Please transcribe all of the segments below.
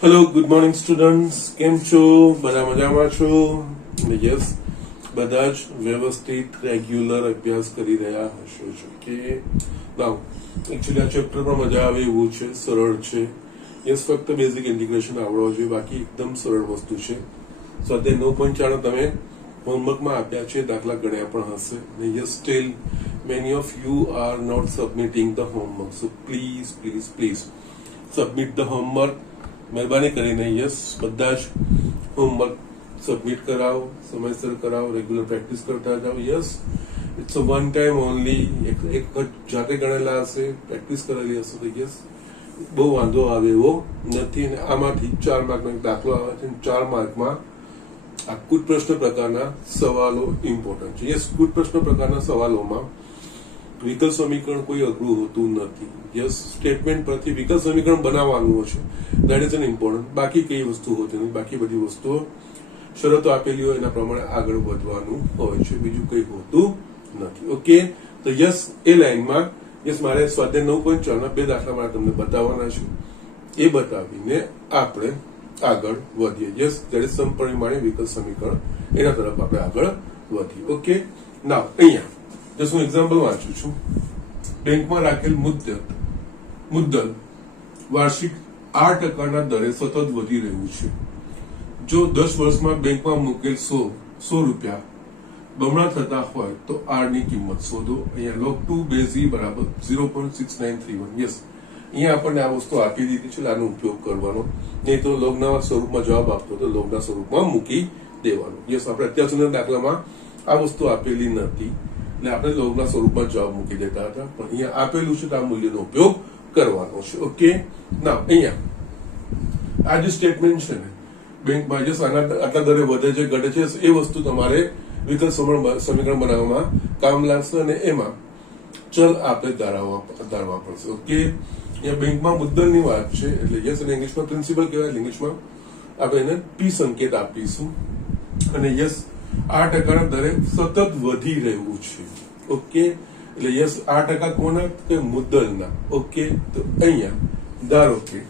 Hello good morning students, કેમ છો? બધા મજામાં છો? યસ, બધા જ વ્યવસ્થિત રેગ્યુલર અભ્યાસ કરી રહ્યા હશો છો કે નાઉ એકચ્યુઅલી આ ચેપ્ટર પણ મજા આવે એવું છે, સરળ છે. યસ, ફક્ત બેઝિક ઇન્ટિગ્રેશન આવડવા જોઈએ, બાકી એકદમ સરળ વસ્તુ છે. સ્વાધ્યાય 9.4 તમે હોમવર્કમાં આપ્યા છે, દાખલા ગણ્યા પણ હશે. Yes, steel many of you are not submitting the homework, so please submit the homework. મહેરબાની કરીને યસ બધા જ હોમવર્ક સબમિટ કરાવો, સમયસર કરાવો, રેગ્યુલર પ્રેક્ટિસ કરતા જાઓ. Yes, it's a one time only. એક વખત જાતે ગણેલા હશે, પ્રેક્ટિસ કરેલી હશે તો યસ બહુ વાંધો આવે એવો નથી. અને આમાંથી 4 માર્કનો એક દાખલો આવે છે. 4 માર્કમાં આ કુટ પ્રશ્ન પ્રકારના સવાલો ઇમ્પોર્ટન્ટ છે. યસ, કુટ પ્રશ્ન પ્રકારના સવાલોમાં વિકલ સમીકરણ કોઈ અઘરું હોતું નથી. યસ, સ્ટેટમેન્ટ પરથી વિકલ સમીકરણ બનાવવાનું છે, દેટ ઇઝ એન ઇમ્પોર્ટન્ટ. બાકી કઈ વસ્તુ હોતી નથી, બાકી બધી વસ્તુઓ શરતો આપેલી હોય એના પ્રમાણે આગળ વધવાનું હોય છે, બીજું કઈ હોતું નથી. ઓકે, તો યસ એ લાઈનમાં યસ મારે સ્વાધ્યાય 9.4 ના 2 દાખલા મારે તમને બતાવવાના છે. એ બતાવીને આપણે આગળ વધીએ. યસ, દેટ ઇઝ સમપરિમાણીય વિકલ સમીકરણ, એના તરફ આપણે આગળ વધીએ. ઓકે, નાવ અહીંયા જસ્ટ હું એક્ઝામ્પલ વાંચું છું. બેંકમાં રાખેલ મુદ્દલ વાર્ષિક 8% દરે સતત વધી રહ્યું છે. જો 10 વર્ષમાં બેંકમાં મૂકેલ 100 રૂપિયા બમણા થતા હોય તો આર ની કિંમત શોધો. અહીંયા log 2 base e બરાબર 0.6931. યસ, અહીંયા આપણને આ વસ્તુ આપી દીધી છે, આનો ઉપયોગ કરવાનો. નહીં તો લોગના સ્વરૂપમાં જવાબ આપતો તો લોગના સ્વરૂપમાં મૂકી દેવાનો. યસ, આપણે અત્યાર સુધીના દાખલામાં આ વસ્તુ આપેલી નથી એટલે આપણે લોગના સ્વરૂપમાં જવાબ મૂકી દેતા હતા, પણ અહીંયા આપેલું છે તો આ મૂલ્યનો ઉપયોગ કરવાનો છે. ઓકે, ના અહીંયા આ જે સ્ટેટમેન્ટ છે ને, બેંકમાં જે આટલા દરે વધે છે ઘટે છે એ વસ્તુ તમારે વિકલ સમીકરણ બનાવવામાં કામ લાગશે અને એમાં ચલ આપણે ધારવા પડશે. ઓકે, અહીંયા બેંકમાં મુદ્દલની વાત છે એટલે યસ, અને ઇંગ્લિશમાં પ્રિન્સિપલ કહેવાય, ઇંગ્લિશમાં આપણે એને પી સંકેત આપીશું. અને યસ 8% દરે સતત વધી રહ્યું છે. ઓકે, એટલે યસ 8% કોના? કે મુદ્દલના. ઓકે, તો અહીંયા ધારો કે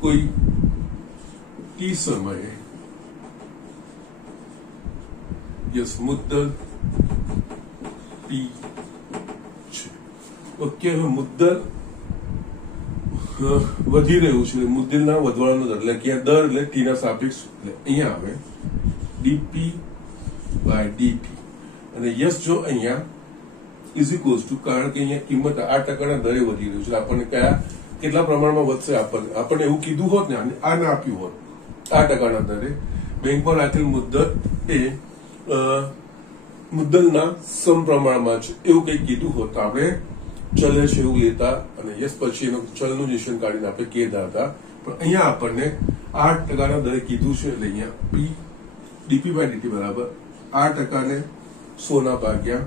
કોઈ ટી સમયે યસ મુદ્દલ પી છે. ઓકે, હવે મુદ્દલ વધી રહ્યું છે, મુદ્દલના વધવાનો દર એટલે કે દર એટલે ટી ના સાપેક્ષ એટલે અહીંયા આવે ડીપી બાય ડીટી. અને યસ જો અહીંયા ઇઝ ઇક્વલ્સ ટુ, કારણ કે અહીંયા કિંમત 8% દરે વધી રહ્યું છે, આપણને કેટલા પ્રમાણમાં વધશે આપણને એવું કીધું હોત ને, આ ના આપ્યું હોત 8% દરે બેંકમાં રાખેલ મુદ્દત એ મુદ્દલના સમપ્રમાણમાં છે એવું કઈ કીધું હોત તો આપણે ચલે છે એવું લેતા અને યસ પછી એનું ચલનું નિશાન કાઢીને આપણે કે ધારતા. પણ અહીંયા આપણને 8% દરે કીધું છે એટલે અહીંયા પી ડીપી બાય ડીટી બરાબર 8% ને 100 ના ભાગ્યા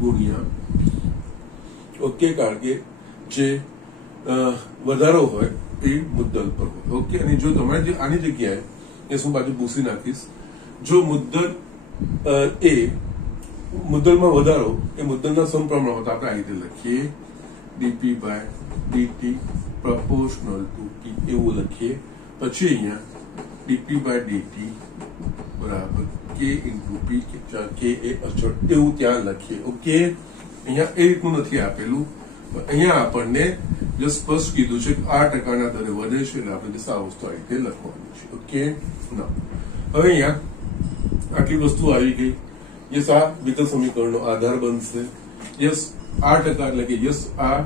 ગુણ્યા. ઓકે, કારણ કે જે વધારો હોય એ મુદ્દલ પર હોય. ઓકે, અને જો તમારે આની જગ્યાએ એ શું બાજુ ભૂસી નાખીશ, જો મુદ્દલ એ મુદ્દલમાં વધારો એ મુદ્દલના સમપ્રમાણ હોય તો આપણે આ રીતે લખીએ DP by DT proportional to P એવું લખીએ. પછી અહીંયા ડીપી બાય ડીટી બરાબર કે ઇન્ટુ પી, કે એ અચળ એવું ત્યાં લખીએ. ઓકે, અહીંયા એ રીતનું નથી આપેલું, અહીંયા આપણને જે સ્પષ્ટ કીધું છે કે 8% દરે વધે છે એટલે આપણે આ વસ્તુ આ રીતે લખવાની છે. ઓકે, ના હવે અહીંયા આટલી વસ્તુ આવી ગઈ. યસ, આ વિકલ સમીકરણનો આધાર બનશે. યસ 8% એટલે કે યસ આ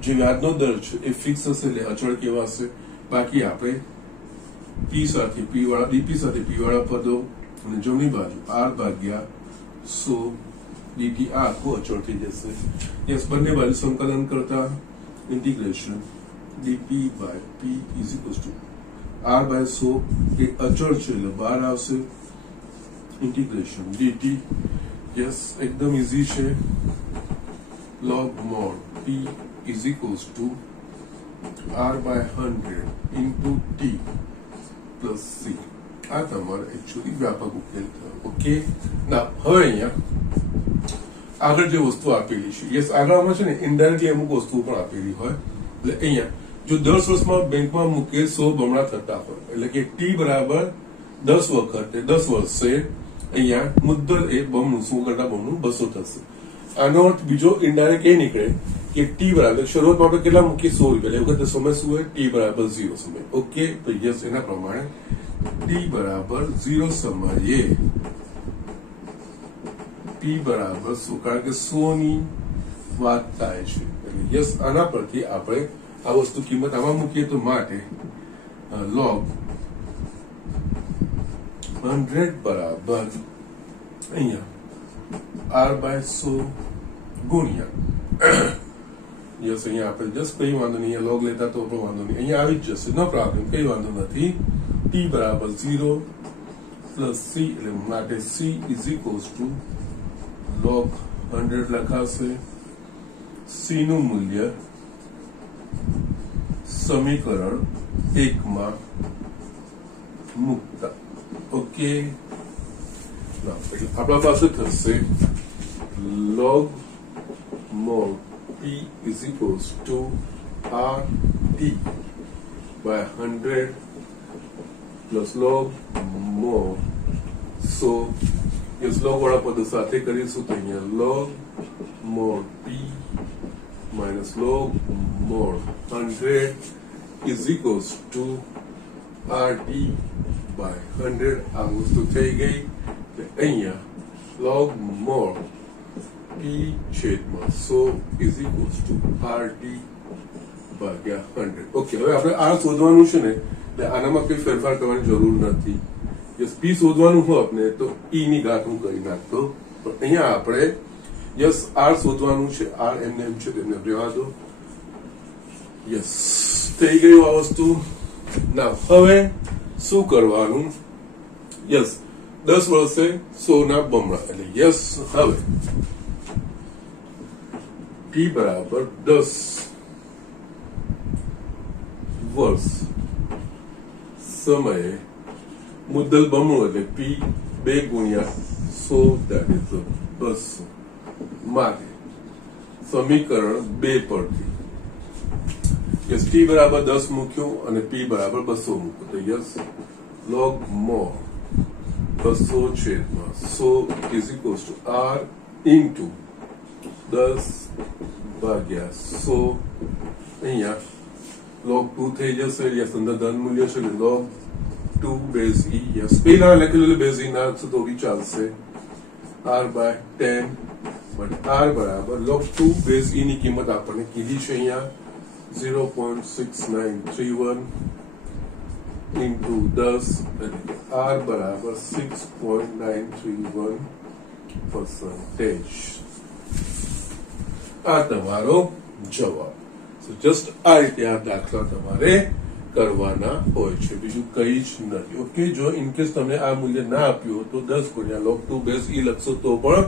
જે વ્યાજનો દર છે એ ફિક્સ હશે એટલે અચળ કહેવાશે. બાકી આપણે પી સાથે પી વાળા ડીપી સાથે પી વાળા પદો અને જમણી બાજુ આર ભાગ્યા 100 ડીટી આ આખું અચળ થઈ જશે. યસ, બંને બાજુ સંકલન કરતા integration dp by p is equals to r by 100 એ અચળ છે એટલે બહાર આવશે. ઇન્ટિગ્રેશન ડીટી યસ એકદમ ઇઝી છે, log mod p is equals to r by 100 into t plus c. આ તમારે એકચ્યુઅલી વ્યાપક ઉકેલ થયો. ઓકે, ના હવે અહીંયા આગળ જે વસ્તુ આપેલી છે યસ આગળમાં છે ને ઇનડાયરેક્ટલી અમુક વસ્તુઓ પણ આપેલી હોય એટલે અહીંયા જો 10 વર્ષમાં બેંકમાં મૂકે 100 બમણા થતા હોય એટલે કે t બરાબર 10 વખતે 10 વર્ષે અહીંયા મુદ્દલ એ બમણું 100 કરતા બમણું 200 થશે આનો અર્થ બીજો ઇનડાયરેક્ટ એ નીકળે કે t બરાબર શરૂઆતમાં આપણે કેટલા મૂકીએ 100 રૂપિયા એટલે વખતે સમય શું હોય t બરાબર 0 સમય ઓકે તો યસ એના પ્રમાણે t બરાબર 0 સમયે p બરાબર 100 કારણ કે 100 ની વાત થાય છે એટલે યસ આના પરથી આપણે આ વસ્તુ કિંમત આમાં મૂકીએ તો માટે log 100 બરાબર અહીંયા r by 100 ગુણ્યા યસ અહીંયા આપણે જસ્ટ કઈ વાંધો નહીં log લેતા તો પણ વાંધો નહીં અહીંયા આવી જ જશે નો પ્રોબ્લેમ કઈ વાંધો નથી t બરાબર 0 પ્લસ c એટલે માટે c is equals two log 100 લખાશે c નું મૂલ્ય સમીકરણ 1 માં મૂકતા ઓકે આપણા પાસે થશે log mod p is equals to rt by 100 plus log mod so yes log વાળા પદ સાથે કરીશું તો અહીંયા log mod p minus log mod 100 is equals to rt by 100 આ વસ્તુ થઈ ગઈ અહીંયા log mod p છેદમાં 100 is equals to rt ભાગ્યા 100 ઓકે હવે આપણે આ શોધવાનું છે ને એટલે આનામાં કોઈ ફેરફાર કરવાની જરૂર નથી યસ p શોધવાનું હોત ને તો e ની ઘાત હું કરી નાખતો પણ અહીંયા આપણે યસ r શોધવાનું છે r એમને એમ છે તેમને રહેવા દો યસ થઈ ગયું આ વસ્તુ ના હવે શું કરવાનું યસ 10 વર્ષે 100 ના બમણા એટલે યસ હવે t બરાબર 10 વર્ષ સમયે મુદ્દલ બમણું એટલે p 2 ગુણ્યા 100 that is 200 માટે સમીકરણ 2 પરથી યસ t બરાબર 10 મૂક્યું અને p બરાબર 200 મૂક્યું તો યસ log mod 200 છેદમાં 100 is equals to r into 10 ભાગ્યા 100 અહીંયા log 2 થઈ જશે યસ અંદર ધન મૂલ્ય છે log 2 base e યસ પહેલા લખેલું base e ના તો બી ચાલશે r by 10 but r બરાબર log 2 base e ની કિંમત આપણને કીધી છે અહીંયા 0.6931 into 10 r બરાબર 6.931% આ તમારો જવાબ સો જસ્ટ આ રીતે આ દાખલા તમારે કરવાના હોય છે બીજું કઈ જ નથી ઓકે જો ઇનકેસ તમને આ મૂલ્ય ના આપ્યું તો 10 ગુણ્યા log 2 base e લખશો તો પણ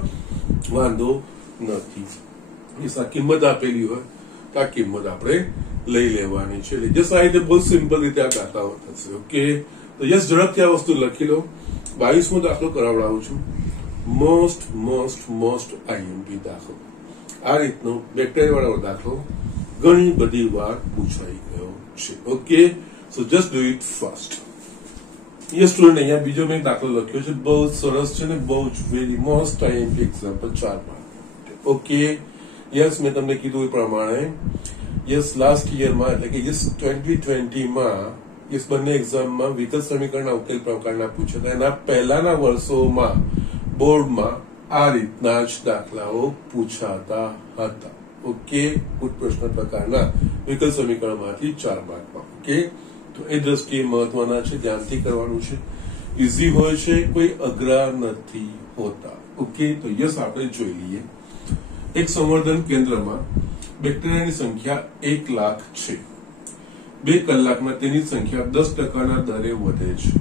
વાંધો નથી એ કિંમત આપેલી હોય તો આ કિંમત આપણે લઈ લેવાની છે એટલે જસ્ટ આ રીતે બહુ સિમ્પલ રીતે આ દાખલાઓ થશે ઓકે તો યસ ઝડપથી આ વસ્તુ લખી લો 22મો દાખલો કરાવડાવું છું મોસ્ટ IMP દાખલો આ રીતનો બેક્ટેરિયા વાળો દાખલો ઘણી બધી વાર પૂછાઈ ગયો છે okay so just do it fast yes student અહીંયા બીજો મેં દાખલો લખ્યો છે બહુ સરસ છે ને બહુ જ very most IMP example 4 mark okay yes મેં તમને કીધું એ પ્રમાણે યસ લાસ્ટ યરમાં એટલે કે યસ 2020 માં યસ બંને એક્ઝામમાં વિકલ સમીકરણના ઉકેલ પ્રકારના પૂછ્યા હતા એના પહેલાના વર્ષોમાં બોર્ડમાં આ રીતના જ દાખલાઓ પૂછાતા હતા ઓકે કુલ પ્રશ્ન પ્રકારના વિકલ સમીકરણમાંથી 4 માર્કમાં ઓકે તો એ દ્રષ્ટિએ મહત્વના છે ધ્યાનથી કરવાનું છે ઈઝી હોય છે કોઈ અઘરા નથી હોતા ઓકે તો યસ આપણે જોઈ લઈએ એક સંવર્ધન કેન્દ્રમાં બેક્ટેરિયાની સંખ્યા 1 લાખ છે 2 કલાકમાં તેની સંખ્યા 10% દરે વધે છે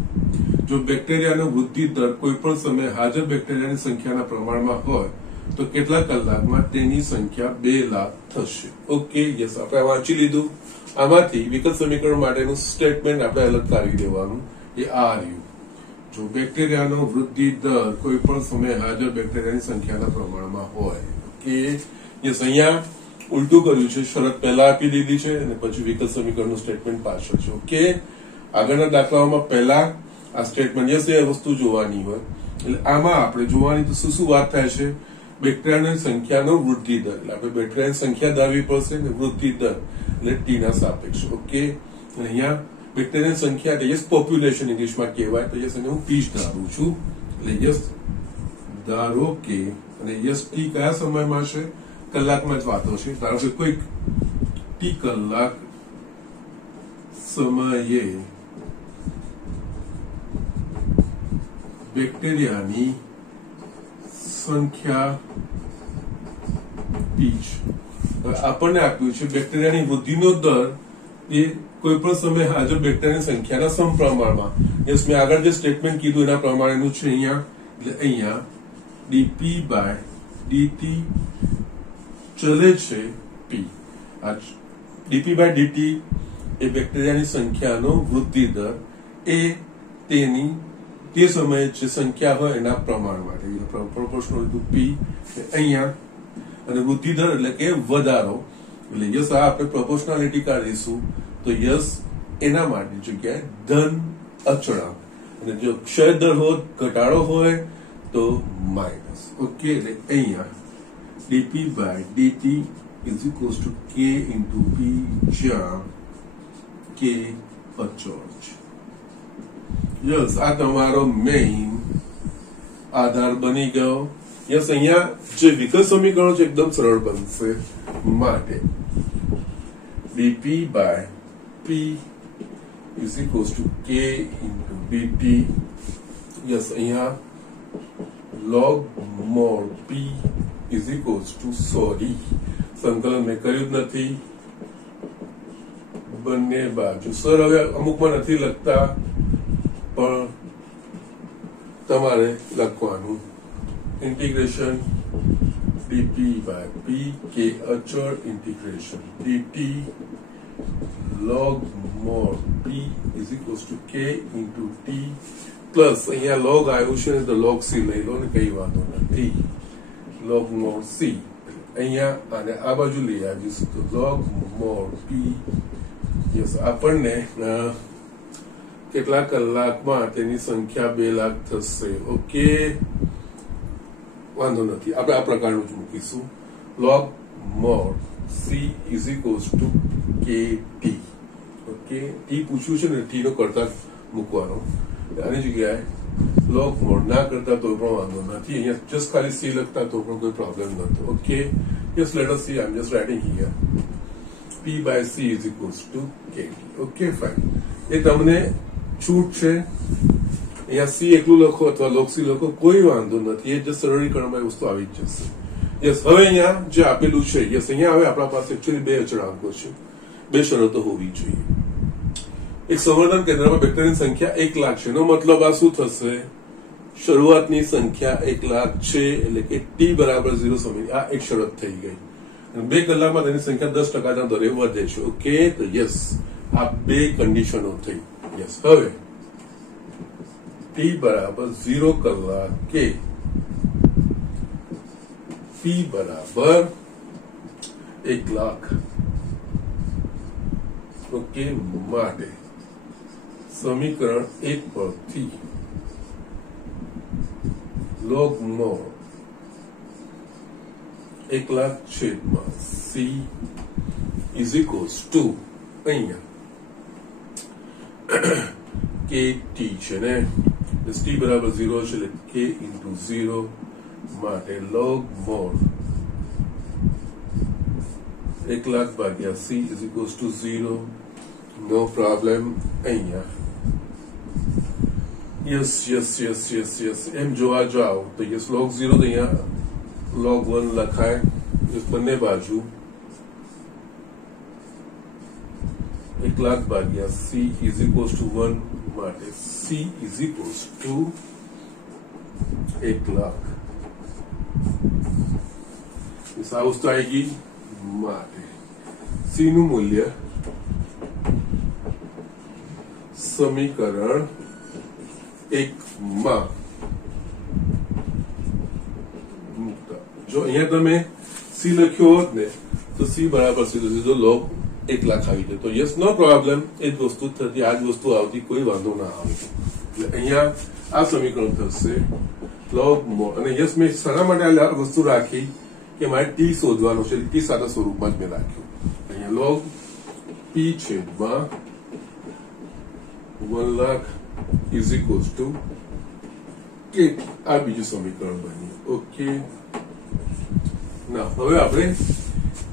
જો બેક્ટેરિયાનો વૃદ્ધિ દર કોઈ પણ સમયે હાજર બેક્ટેરિયાની સંખ્યાના પ્રમાણમાં હોય તો કેટલા કલાકમાં તેની સંખ્યા 2 લાખ થશે ઓકે યસ આપણે વાંચી લીધું આમાંથી વિકલ સમીકરણ માટેનું સ્ટેટમેન્ટ આપણે અલગ કાઢી દેવાનું એ આ રહ્યું બેક્ટેરિયાનો વૃદ્ધિ દર કોઈ પણ સમયે હાજર બેક્ટેરિયાની સંખ્યાના પ્રમાણમાં હોય. ઓકે, યસ, અહીંયા ઉલટું કર્યું છે. શરત પહેલા આપી દીધી છે અને પછી વિકલ સમીકરણનું સ્ટેટમેન્ટ પાછળ છે. ઓકે, આગળના દાખલાઓમાં પહેલા આ સ્ટેટમેન્ટ, યસ, એ વસ્તુ જોવાની હોય. એટલે આમાં આપણે જોવાની તો શું વાત થાય છે? બેક્ટેરિયાની સંખ્યાનો વૃદ્ધિ દર. એટલે આપણે બેક્ટેરિયાની સંખ્યા ધારવી પડશે ને વૃદ્ધિ દર એટલે ટી ના સાપેક્ષ. ઓકે, અહીંયા બેક્ટેરિયાની સંખ્યા યસ પોપ્યુલેશન ઇંગ્લિશમાં કહેવાય, તો યસ એને હું પી ધારું છું. એટલે યસ ધારો કે, અને યસ ટી કયા સમયમાં છે? કલાકમાં જ વાતો છે. ધારો કે કોઈક ટી કલાક સમયે બેક્ટેરિયાની સંખ્યા ટી છે. આપણને આપ્યું છે બેક્ટેરિયાની વૃદ્ધિનો દર એ કોઈ પણ સમયે હાજર બેક્ટેરિયાની સંખ્યાના સમપ્રમાણમાં. યસ, મેં આગળ જે સ્ટેટમેન્ટ કીધું એના પ્રમાણેનું છે અહીંયા. એટલે અહીંયા ડીપી બાય ડીટી ચલે છે પી. આ ડીપી બાય ડીટી એ બેક્ટેરિયાની સંખ્યાનો વૃદ્ધિ દર, એ તેની તે સમયે જે સંખ્યા હોય એના પ્રમાણ માટે પ્રોપોર્શનલ ટુ પી અહીંયા. અને વૃદ્ધિ દર એટલે કે વધારો. એટલે યસ, આ આપણે પ્રોપોર્શનાલિટી કાઢીશું તો યસ એના માટે જગ્યાએ ધન અચળાંક, અને જો ક્ષય દર હોય, ઘટાડો હોય તો માઇનસ. ઓકે, એટલે અહીંયા dp by dt is equals to k into p, જ્યાં કે અચળ છે. યસ, આ તમારો મેઇન આધાર બની ગયો. યસ, અહીંયા જે વિકલ સમીકરણો છે એકદમ સરળ બનશે. માટે dp by p is equals to k into dt. Yes, અહીંયા log mod p is equals to, sorry સંકલન મેં કર્યું જ નથી, બંને બાજુ સર હવે અમુકમાં નથી લખતા પણ તમારે લખવાનું. ઇન્ટિગ્રેશન ડીપી બાય પી કે અચળ integration DT log mod p is equals to k into t plus અહીંયા log આવ્યું છે ને તો log c લઈ લો ને કઈ વાંધો નથી. log mod c અહીંયા અને આ બાજુ લઈ આવીશું તો log mod p. યસ, આપણને કેટલા કલાકમાં તેની સંખ્યા 2 લાખ થશે. ઓકે, વાંધો નથી, આપણે આ પ્રકારનું જ મૂકીશું. log mod c is equals two kt. Okay, T પૂછ્યું છે ને, ટી નો કરતા મૂકવાનો. આની જગ્યાએ log mod ના કરતા તો પણ વાંધો નથી. અહીંયા જસ્ટ ખાલી c લખતા તો પણ કોઈ પ્રોબ્લેમ નતો. Okay, yes, let us see. I am just writing here p by c is equals to kt. Okay, fine. એ તમને છૂટ છે. અહીંયા c એકલું લખો અથવા log c લખો, કોઈ વાંધો નથી. એ જસ્ટ સરળીકરણમાં વસ્તુ આવી જ જશે. યસ, હવે અહીંયા જે આપેલું છે, યસ, અહીંયા હવે આપણા પાસે એકચ્યુઅલી 2 અચળાંકો છે, 2 શરતો હોવી જોઈએ. એક સંવર્ધન કેન્દ્રમાં બેક્ટેરિયાની સંખ્યા 1 લાખ છે. એનો મતલબ આ શું થશે? શરૂઆતની સંખ્યા 1 લાખ છે, એટલે કે ટી બરાબર 0 સમય. આ એક શરત થઈ ગઈ. 2 કલાકમાં તેની સંખ્યા 10% દરે વધે છે. ઓકે, તો યસ, આ 2 કન્ડિશનો થઈ. યસ, હવે ટી બરાબર 0 કલાકે પી બરાબર 1 લાખ. ઓકે, માટે સમીકરણ 1 પરથી log mod 1 લાખ છેદમાં c ઇઝ ઇક્વલ્સ ટુ, અહીંયા કે ટી છે ને, ટી બરાબર 0 છે એટલે કે ઇન્ટુ 0 માટે log mod 1 લાખ ભાગ્યા c is equals to 0. No problem. અહીંયા yes yes yes yes yes એમ જોવા જાઓ તો યસ log 0 તો અહીંયા log 1 લખાય. બંને બાજુ 1 લાખ ભાગ્યા c ઇઝ ઇક્વલ્સ ટુ 1 માટે c is equals two 1 lakh. આ વસ્તુ આવી ગઈ. માટે c નું મૂલ્ય સમીકરણ 1 માં મૂકતા। જો અહીંયા તમે સી લખ્યો હોત ને તો સી બરાબર સી લખી દો, log 1 લાખ આવી જાય તો યસ નો પ્રોબ્લેમ, એ જ વસ્તુ થતી, આ જ વસ્તુ આવતી, કોઈ વાંધો ના આવે। એટલે અહીંયા આ સમીકરણ થશે log મોડ, અને યસ મેં શાના માટે આ વસ્તુ રાખી કે મારે ટી શોધવાનો છે, ટી સાથે સ્વરૂપમાં જ મેં રાખ્યું। અહીંયા log p છેદમાં 1 લાખ ઇઝ ઇક્વલ્સ ટુ કે આ બીજું સમીકરણ બન્યું। ઓકે, ના હવે આપણે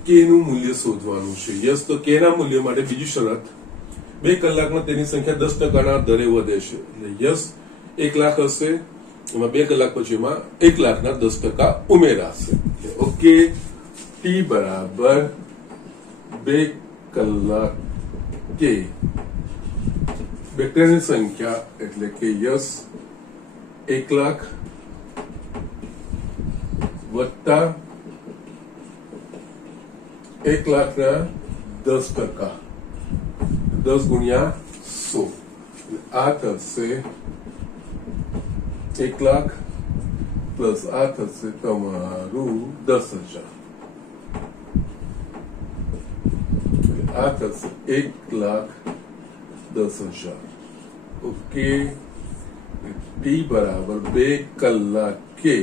કે નું મૂલ્ય શોધવાનું છે। યસ, તો કે ના મૂલ્ય માટે બીજી શરત, 2 કલાકમાં તેની સંખ્યા 10% દરે વધે છે। એટલે યસ 1 લાખ હશે, એમાં 2 કલાક પછી એમાં 1 લાખના 10% ઉમેરાશે। ઓકે, ટી બરાબર 2 કલાક કે બેક્ટેરિયાની સંખ્યા એટલે કે યસ 1 લાખ વત્તા 1 લાખના 10%, 10 ગુણ્યા 100, આ થશે 1 લાખ પ્લસ આ થશે તમારું 10,000, આ થશે 1,10,000। ઓકે, ટી બરાબર 2 કલાકે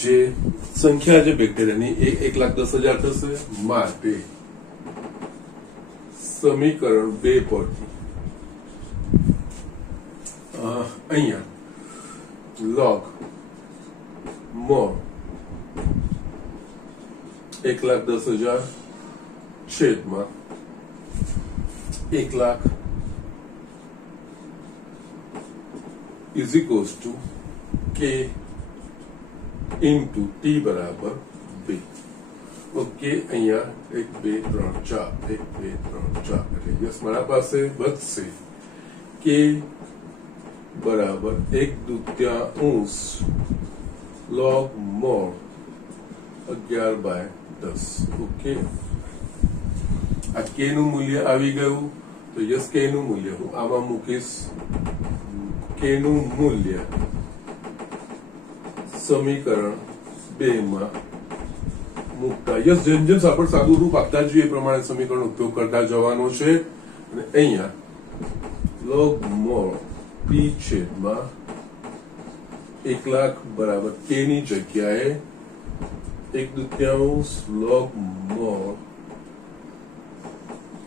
જે સંખ્યા છે બેક્ટેરિયાની 1,10,000 થશે, માટે સમીકરણ 2 પરથી અહીંયા log મોડ 1,10,000 છેદમાં 1 lakh is equals to k into T બરાબર 2। ઓકે, અહીંયા 1 2 3 4 1 2 3 4 એટલે યસ મારા પાસે વધશે કે બરાબર 1/2 log મોડ 11/10। ઓકે, આ કે નું મૂલ્ય આવી ગયું તો યસ કે નું મૂલ્ય હું આમાં મૂકીશ, કે નું મૂલ્ય સમીકરણ 2 માં મૂકતા યસ જેમ જેમ આપણે સાદું રૂપ આપતા જોઈએ એ પ્રમાણે સમીકરણ ઉપયોગ કરતા જવાનો છે। અને અહીંયા log મોડ p છેદમાં 1 લાખ બરાબર કે ની જગ્યાએ 1/2 log મોડ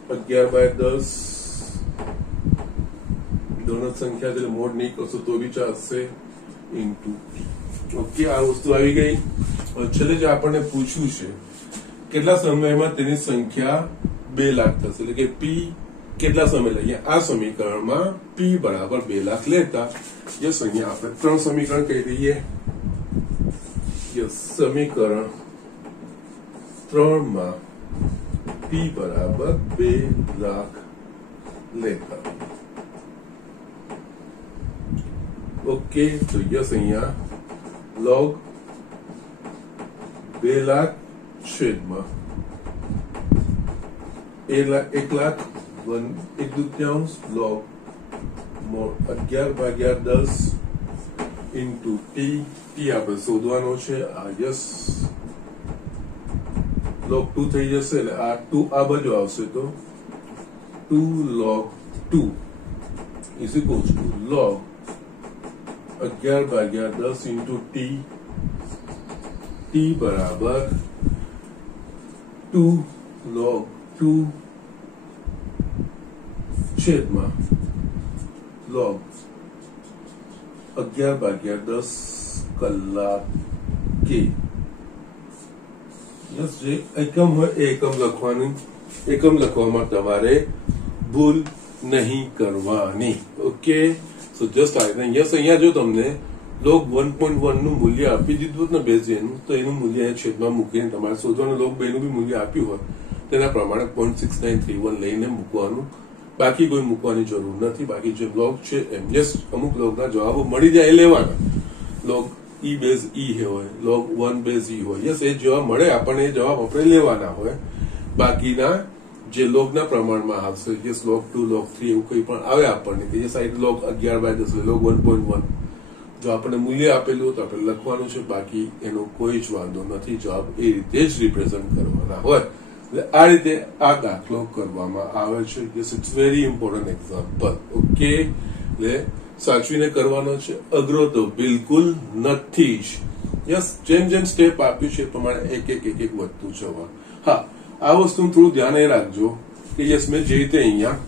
11/10, दोनों संख्या એટલે મોડ નહીં કરશો તો બી ચાલશે, ઇન્ટુ ટી। ઓકે, આ વસ્તુ આવી ગઈ। છેલ્લે જે આપણને પૂછ્યું છે કેટલા સમયમાં તેની સંખ્યા 2 લાખ થશે, એટલે કે પી કેટલા સમય લઈએ, આ સમીકરણમાં પી બરાબર 2 લાખ લેતા યસ અહીંયા આપણે 3 સમીકરણ કહી દઈએ। યસ, સમીકરણ 3 માં પી બરાબર 2 લાખ લેતા। ઓકે, તો યસ અહીંયા log 2 લાખ છેદમાં 1 lakh 1/2 log mode 11/10 into T, T આપણે શોધવાનો છે। આ યસ log 2 થઈ જશે, એટલે આ 2 આ બાજુ આવશે તો 2 log 2 is equals two log 11/10 into T, T બરાબર 2 log 2 છેદમાં log 11/10 કલાકે। જે એકમ હોય એ એકમ લખવાનું, એકમ લખવામાં તમારે ભૂલ નહીં કરવાની। ઓકે, સો જસ્ટ યસ અહીંયા જો તમને log 1.1 નું મૂલ્ય આપી દીધું ને બેઝિયરનું, તો એનું મૂલ્ય છેદમાં મૂકીને તમારે શોધવાનું, log 2 નું બી મૂલ્ય આપ્યું હોય તેના પ્રમાણે 0.6931 લઈને મૂકવાનું, બાકી કોઈ મૂકવાની જરૂર નથી। બાકી જે log છે એમ યસ અમુક logના જવાબો મળી જાય એ લેવાના, log e બેઝ e હોય, log 1 બેઝ e હોય, યસ એ જવાબ મળે આપણને એ જવાબ આપણે લેવાના હોય, બાકીના જે લોગના પ્રમાણમાં આવશે, યસ log 2 log 3 એવું કંઈ પણ આવે આપણને કે યસ આ log 11/10 log 1.1 જો આપણને મૂલ્ય આપેલું તો આપણે લખવાનું છે, બાકી એનો કોઈ જ વાંધો નથી, જવાબ એ રીતે જ રિપ્રેઝન્ટ કરવાના હોય. એટલે આ રીતે આ દાખલો કરવામાં આવે છે. Yes it's very important example. Okay, એટલે સાચવીને કરવાનો છે, અઘરો તો બિલકુલ નથી જ. યસ જેમ જેમ સ્ટેપ આપ્યું છે એ પ્રમાણે એક એક વધતું જવા. હા, આ વસ્તુનું થોડું ધ્યાન એ રાખજો કે યસ મેં જે રીતે અહીંયા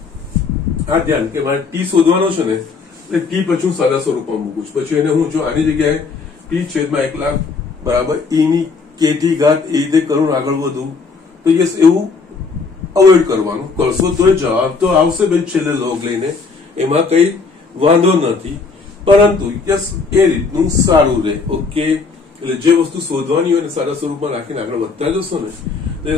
આ ધ્યાન કે મારે ટી શોધવાનો છે ને, એટલે ટી પછી હું સાદા સ્વરૂપમાં મૂકું છું. પછી એને હું જો આની જગ્યાએ T/1,00,000 બરાબર e ની kt ઘાત એ રીતે કરું આગળ વધું તો યસ એવું અવોઇડ કરવાનું. કરશો તો જવાબ તો આવશે ભાઈ છેલ્લે લોગ લઈને, એમાં કઈ વાંધો નથી, પરંતુ યસ એ રીતનું સારું રહે. ઓકે, એટલે જે વસ્તુ શોધવાની હોય ને સારા સ્વરૂપમાં રાખીને આગળ વધતા જશો ને,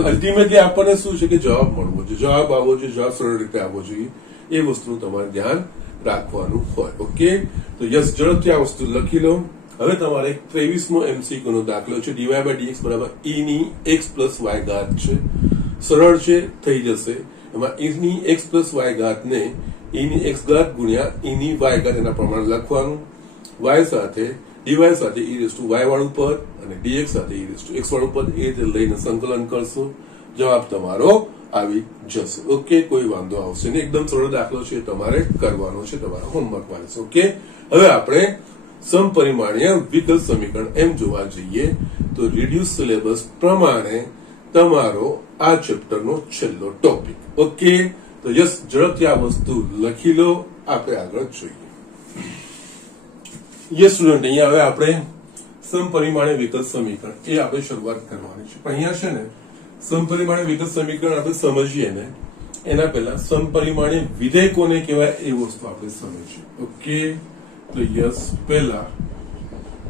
અલ્ટિમેટલી આપણને શું છે કે જવાબ મળવો જોઈએ, જવાબ આવવો જોઈએ, જવાબ સરળ રીતે આવવો જોઈએ. એ વસ્તુનું તમારે ધ્યાન રાખવાનું હોય. ઓકે, તો યસ ઝડપથી આ વસ્તુ લખી લો. હવે તમારે 23મો MCQ નો દાખલો છે. dy/dx બરાબર e ની x plus y ઘાત છે. સરળ છે, થઈ જશે. એમાં e ની x plus y ઘાત ને e ની x ઘાત ગુણ્યા e ની y ઘાત એના પ્રમાણે લખવાનું. y સાથે dy સાથે e raised to y વાળું પદ અને dx સાથે e raised to x વાળું પદ એ રીતે લઈને સંકલન કરશો, જવાબ તમારો આવી જશે. ઓકે, કોઈ વાંધો આવશે નહીં. એકદમ સરળ દાખલો છે, તમારે કરવાનો છે, તમારા હોમવર્ક વાળે છે. ઓકે, હવે આપણે સમપરિમાણીય વિકલ સમીકરણ એમ જોવા જઈએ તો રિડ્યુસ સિલેબસ પ્રમાણે તમારો આ ચેપ્ટરનો છેલ્લો ટોપિક. ઓકે, તો યસ ઝડપથી આ વસ્તુ લખી લો, આપણે આગળ જોઈએ. યસ સ્ટુડન્ટ, અહીંયા હવે આપણે સમપરિમાણીય વિકલ સમીકરણ એ આપણે શરૂઆત કરવાની છે. પણ અહીંયા છે ને સમપરિમાણીય વિકલ સમીકરણ આપણે સમજીએ ને એના પહેલા સમપરિમાણીય વિધેય કોને કહેવાય એ વસ્તુ આપણે સમજીએ. ઓકે, તો યસ પહેલા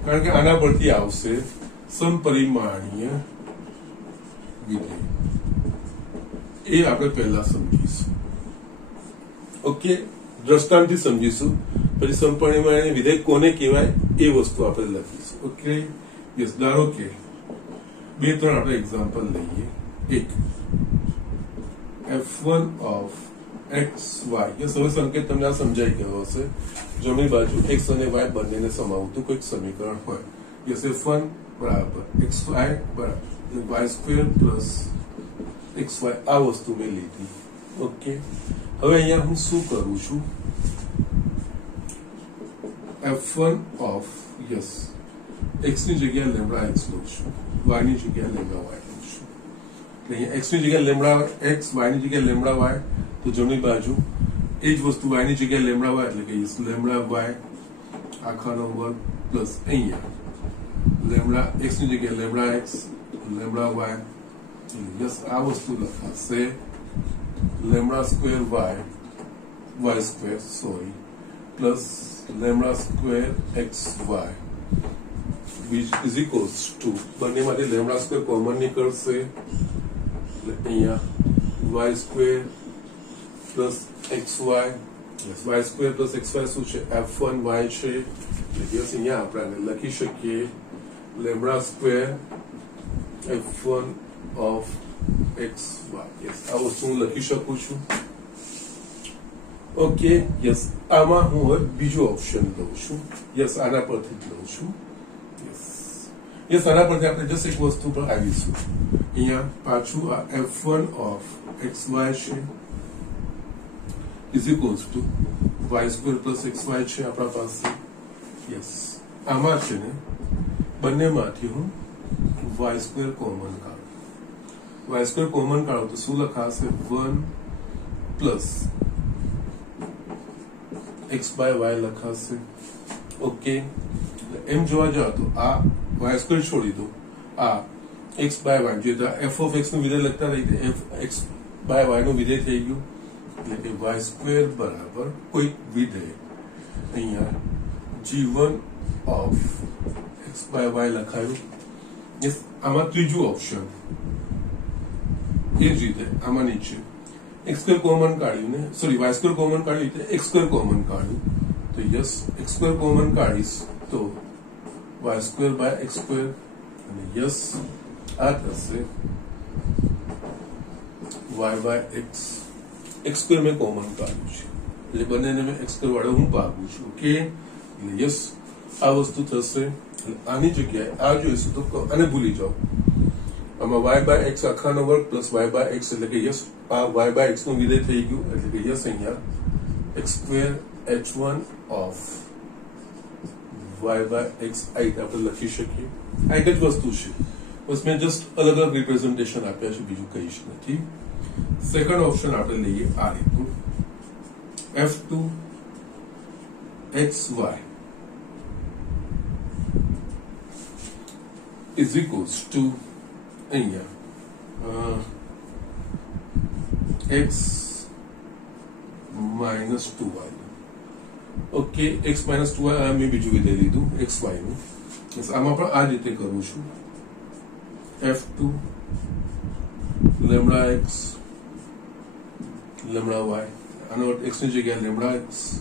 કારણ કે આના પરથી આવશે સમપરિમાણીય વિધેય, એ આપણે પહેલા સમજીશું. ઓકે, દ્રષ્ટાંતથી સમજીશું, પછી સમપરિમાણીય વિધેય કોને કહેવાય એ વસ્તુ આપણે લખીશું. ઓકે, યસ ધારો કે 2-3 આપણે એક્ઝામ્પલ લઈએ. એક f1 of xy, યસ હવે સંકેત તમને આ સમજાઈ ગયો હશે. જમણી બાજુ x અને y બંનેને સમાવતું કોઈક સમીકરણ હોય. યસ f1 બરાબર xy બરાબર y² પ્લસ xy આ વસ્તુ મેં લીધી. ઓકે, હવે અહીંયા હું શું કરું છું, f1 of યસ x ની જગ્યાએ લેમ્ડા x લઉં છું, y ની જગ્યાએ લેમ્ડા y લઉં છું. એટલે x ની જગ્યાએ લેમ્ડા x, y ની જગ્યાએ લેમ્ડા y, તો જમણી બાજુ એ જ વસ્તુ y ની જગ્યાએ લેમ્ડા y એટલે કે લેમ્ડા y આખાનો વર્ગ પ્લસ અહીંયા લેમ્ડા x ની જગ્યાએ lambda x lambda y. Yes આ વસ્તુ લખાશે lambda square y square sorry plus lambda square xy which is equals to બંનેમાંથી લેમ્ડા સ્ક્વેર કોમન નીકળશે એટલે અહીંયા y square plus xy. Yes y square plus xy શું છે, f1y છે. યસ અહીંયા આપણે લખી શકીએ lambda square f1 of xy. Yes આ વસ્તુ હું લખી શકું છું. ઓકે, યસ આમાં હું હવે બીજો ઓપ્શન લઉં છું. યસ આના પરથી જ લઉં છું. યસ આના પરથી આપણે જસ્ટ એક વસ્તુ પર આવીશું. અહીંયા પાછું આ f1 of xy છે is equals to y² plus xy છે આપણા પાસે. યસ આમાં છે ને બંનેમાંથી હું y² કોમન કાઢું. y² કોમન કાઢું તો શું લખાશે 1 પ્લસ x/y લખાશે. ઓકે, એમ જોવા જાવ તો આ y² છોડી દો, આ x/y જે f of x નું વિધેય લખતા રહી f x/y નું વિધેય થઈ ગયું. એટલે કે y² બરાબર કોઈ વિધેય અહીંયા g1 of x/y લખાયું. યસ આમાં ત્રીજું ઓપ્શન એ જ રીતે આમાં નીચે x² કોમન કાઢ્યું ને સોરી y² કોમન કાઢ્યું એટલે x² કોમન કાઢ્યું. તો યસ x² કોમન કાઢીશ તો y² by x² અને યસ આ થશે y by x x square મેં કોમન કાઢ્યું છે એટલે બંનેને મેં એક્સ સ્ક્વેર વાળે હું ભાગું છું ઓકે એટલે યસ આ વસ્તુ થશે આની જગ્યાએ આ જોઈશું તો આને ભૂલી જાઓ આમાં વાય બાય એક્સ આખાનો વર્ગ પ્લસ વાય બાય એક્સ એટલે કે યસ આ વાય બાય એક્સ નું વિધેય થઈ ગયું એટલે કે યસ અહીંયા x square h1 of y by x આ રીતે આપણે લખી શકીએ આ એક જ વસ્તુ છે બસ મેં જસ્ટ અલગ અલગ રિપ્રેઝન્ટેશન આપ્યા છે બીજું કઈ જ નથી સેકન્ડ ઓપ્શન આપણે લઈએ આ રીતનું f2 xy is equals to અહીંયા x minus 2y okay x minus 2y આ મેં બીજું વિધેય લીધું xy નું આમાં પણ આ રીતે કરું છું f2 lambda x lambda y આનો x ની જગ્યાએ લેમ્ડા x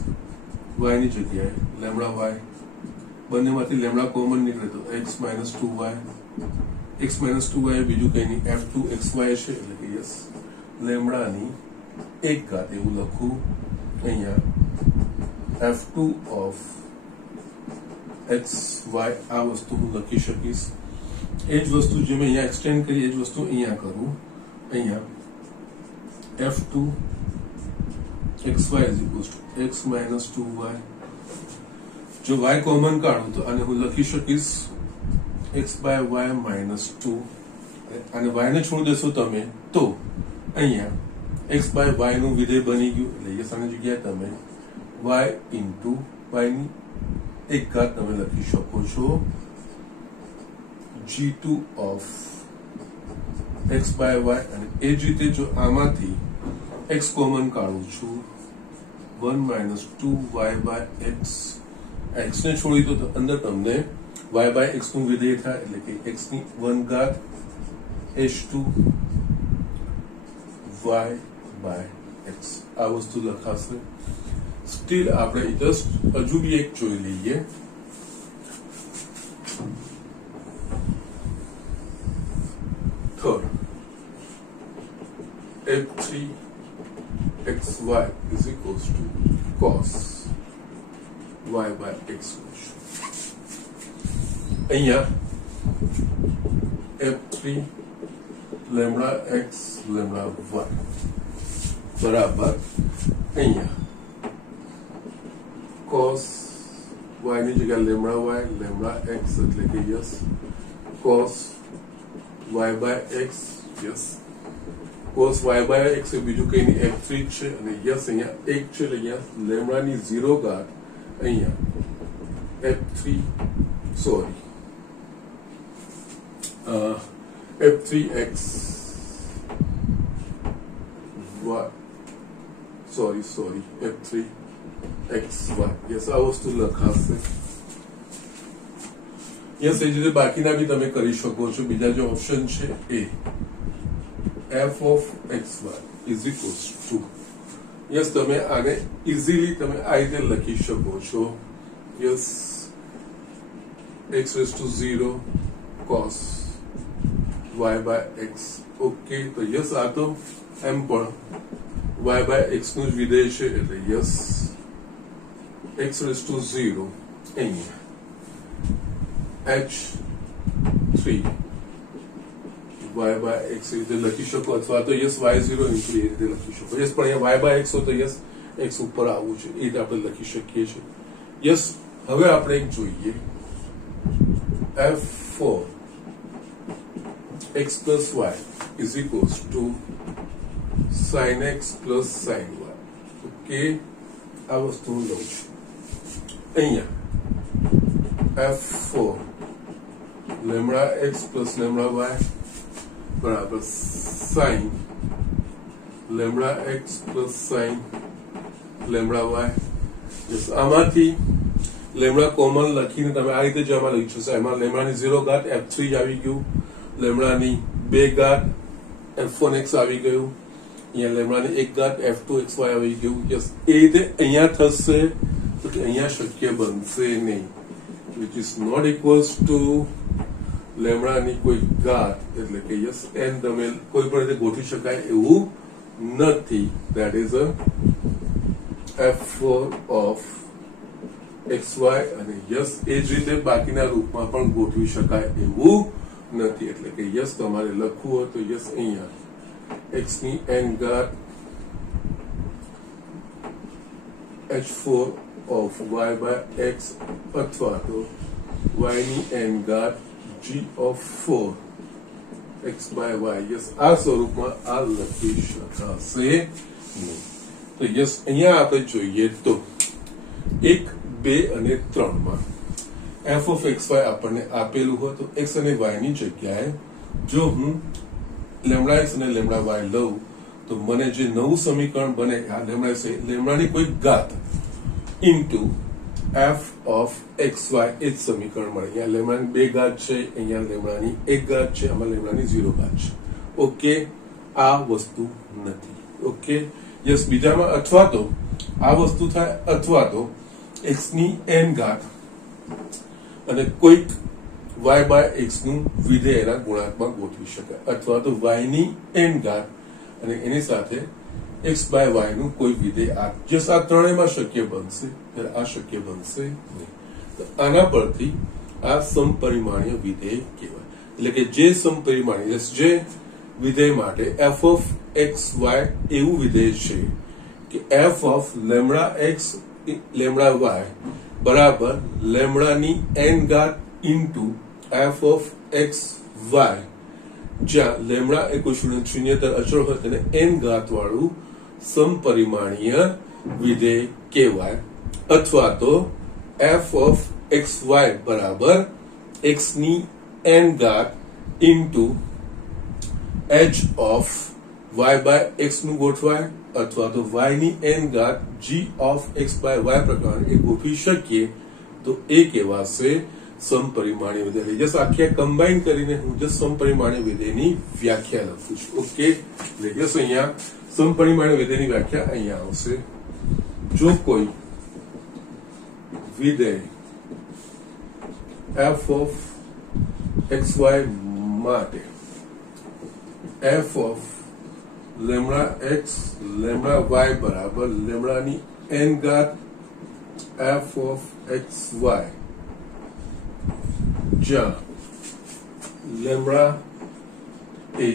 y ની જગ્યાએ લેમ્ડા y બંનેમાંથી લેમ્ડા કોમન નીકળે તો x minus 2y x minus 2y બીજું કઈ નહીં f2 xy છે એટલે કે યસ લેમ્ડાની એક ઘાત એવું લખું અહીંયા f2 of xy આ વસ્તુ હું લખી શકીશ એ જ વસ્તુ જે મેં અહીંયા એક્સટેન્ડ કરી એ જ વસ્તુ અહીંયા કરું અહીંયા f2 xy is equals to x minus 2y જો y કોમન કાઢું તો આને હું લખી શકીશ x by y minus 2 અને y ને છોડી દેશો તમે તો અહીંયા x by y નું વિધેય બની ગયું એટલે યસ આની જગ્યાએ તમે y into y ની એક ઘાત તમે લખી શકો છો g2 of x by y અને એ જ રીતે જો આમાંથી x કોમન કાઢું છું 1 minus 2y by x x ને છોડી દો તો અંદર તમને y by x નું વિધેય થાય એટલે કે x ની 1 ઘાત h2 y by x આ વસ્તુ લખાશે સ્ટીલ આપણે જસ્ટ હજુ બી એક જોઈ લઈએ third f3 xy is equals to cos y by x અહીંયા f3 lambda x lambda y બરાબર અહીંયા cos y ની જગ્યાએ લેમ્ડા y લેમ્ડા x એટલે કે yes cos y by x yes cos y by x એ બીજું કઈ નહીં f3 છે અને યસ અહીંયા એક છે એટલે અહીંયા લેમ્ડાની 0 ઘાત અહીંયા f3 sorry f3x y sorry f3xy yes આ વસ્તુ લખાશે યસ એ જ રીતે બાકીના બી તમે કરી શકો છો બીજા જે ઓપ્શન છે એ f of xy is equals to yes તમે આને ઇઝીલી તમે આ રીતે લખી શકો છો yes x raised to 0 cos y by x okay તો યસ આ તો એમ પણ y by x નું જ વિધેય છે એટલે યસ x raised to 0 અહીંયા h3 y by x રીતે લખી શકો અથવા તો યસ y0 into એ રીતે લખી શકો યસ પણ અહીંયા y by x હોય તો યસ x ઉપર આવવું છે એ રીતે આપણે લખી શકીએ છીએ યસ હવે આપણે એક જોઈએ f4 x plus y is equals to sin x plus sin y okay આ વસ્તુ હું લઉં છું અહીંયા f4 lambda x plus lambda y બરાબર sin lambda x plus sin lambda y yes આમાંથી લેમ્ડા કોમન લખીને તમે આ રીતે જ આમાં લખી શકો એમાં લેમ્ડાની 0 ઘાત f3 આવી ગયું લેમ્ડાની 2 ઘાત f1x આવી ગયું અહીંયા લેમ્ડાની 1 ઘાત f2xy આવી ગયું યસ એ રીતે અહીંયા થશે તો અહીંયા શક્ય બનશે નહીં which is not equals to લેમ્ડાની કોઈ ઘાત એટલે કે યસ n તમે કોઈ પણ રીતે ગોઠવી શકાય એવું નથી. That is a f4 of xy અને યસ એ જ રીતે બાકીના રૂપમાં પણ ગોઠવી શકાય એવું નથી. એટલે કે યસ તમારે લખવું હોય તો યસ અહીંયા x ની n ઘાત h4 of y by x અથવા તો y ની n ઘાત g of 4 x by y. Yes આ સ્વરૂપમાં આ લખી શકાશે નહીં. તો યસ અહીંયા આપણે જોઈએ તો 1, 2 અને 3 માં f of xy આપણને આપેલું હોય તો x અને y ની જગ્યાએ જો હું λx અને λy લઉં તો મને જે નવું સમીકરણ બને આ લેમડાની કોઈ ઘાત ઇન્ટુ f of xy એ જ સમીકરણ મળે. અહીંયા લેમડાની 2 ઘાત છે, અહીંયા લેમડાની 1 ઘાત છે, આમાં લેમડાની 0 ઘાત છે. ઓકે, આ વસ્તુ નથી. ઓકે, યસ બીજામાં અથવા તો આ વસ્તુ થાય અથવા તો x ની n ઘાત અને કોઈક y by x નું વિધેય એના ગુણાંકમાં ગોઠવી શકાય અથવા તો y ની n ઘાત અને એની સાથે x by y નું કોઈ વિધેય આ ત્રણેયમાં શક્ય બનશે, ત્યારે આ શક્ય બનશે નહીં. તો આના પરથી આ સમપરિમાણીય વિધેય કહેવાય. એટલે કે જે સમપરિમાણીય જે વિધેય માટે f of x y એવું વિધેય છે કે f of lambda x lambda y બરાબર લેમડાની n ઘાત into f of x y, જ્યાં લેમડા એ કોઈ શૂન્યતર અચળ હોય તેને n ઘાત વાળું સમપરિમાણીય વિધેય કહેવાય. અથવા તો f of xy બરાબર x ની n ઘાત into h of y by x નું ગોઠવાય અથવા તો y ની n ઘાત g of x by y પ્રકાર એ ગોઠવી શકીએ તો એ કહેવાશે સમપરિમાણીય વિધેય. જસ્ટ આખી કમ્બાઈન કરીને હું જસ્ટ સમપરિમાણીય વિધેયની વ્યાખ્યા લખું છું. ઓકે, એટલે જસ્ટ અહીંયા સમપરિમાણીય વિધેયની વ્યાખ્યા અહીંયા આવશે. જો કોઈ વિધેય f of xy માટે f of lambda x lambda y બરાબર લેમડાની n ઘાત f of xy, જ્યાં લેમડા એ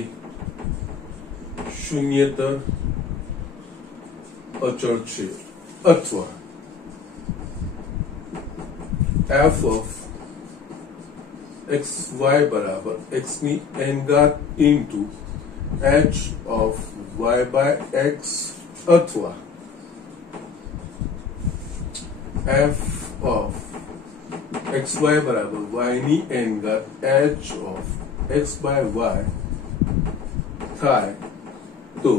શૂન્યતર અચળ છે અથવા f of xy બરાબર x ની n ઘાત into h of y by x અથવા f of xy બરાબર y ની n ઘાત h of x by y થાય તો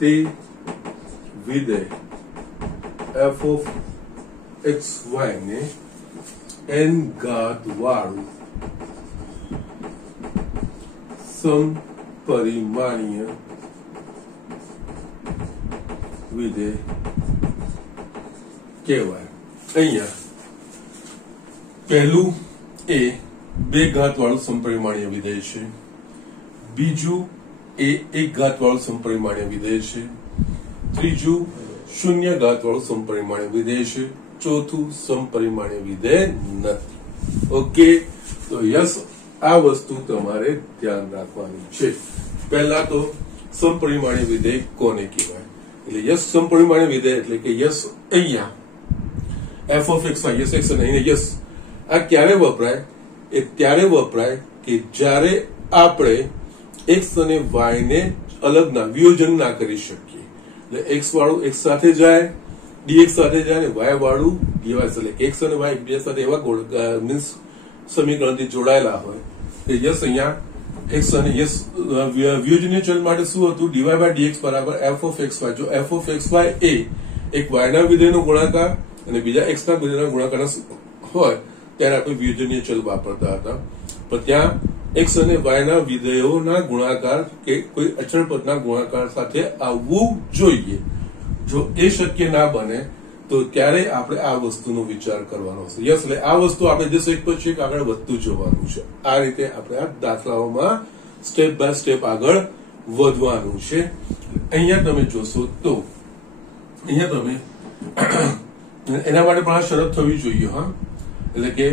તે વિધેય f of xy ને n ઘાત વાળું સમપરિમાણીય વિધેય કહેવાય. અહીંયા પહેલું એ 2 ઘાત વાળું સમપરિમાણીય વિધેય છે, બીજું એ 1 ઘાત વાળું સમપરિમાણીય વિધેય છે, ત્રીજું 0 ઘાત વાળું સમપરિમાણીય વિધેય છે, ચોથું સમપરિમાણીય વિધેય નથી. ઓકે, તો યસ આ વસ્તુ તમારે ધ્યાન રાખવાની છે. પહેલા તો સમપરિમાણીય વિધેય કોને કહેવાય? એટલે યસ સમપરિમાણીય વિધેય એટલે કે યસ અહીંયા f of x yes x અને અહીંયા યસ આ ક્યારે વપરાય? એ ત્યારે વપરાય કે જ્યારે આપણે x અને y ને અલગ ના વિયોજન ના કરી શકીએ. એટલે x વાળું x સાથે જાય, dx સાથે જાય અને y વાળું dy. એટલે x અને y એકબીજા સાથે એવા મીન્સ સમીકરણથી જોડાયેલા હોય કે યસ અહીંયા x અને યસ વિયોજનીય ચલ માટે શું હતું? dy by dx બરાબર f of xy. જો f of xy એ એક y ના વિધેયનો ગુણાકાર અને બીજા x ના વિધેયના ગુણાકાર હોય ત્યારે આપણે વિયોજનીય ચલ વાપરતા હતા. પણ ત્યાં x અને y ના વિધેયોના ગુણાકાર કે કોઈ અચળ પદના ગુણાકાર સાથે આવવું જોઈએ. જો એ શક્ય ના બને તો ત્યારે આપણે આ વસ્તુનો વિચાર કરવાનો છે. યસ, એટલે આ વસ્તુ આપણે જે એક પછી એક આગળ વધતું જવાનું છે. આ રીતે આપણે આ દાખલાઓમાં સ્ટેપ બાય સ્ટેપ આગળ વધવાનું છે. અહીંયા તમે જોશો તો અહીંયા તમે એના માટે પણ આ શરત થવી જોઈએ. હા, એટલે કે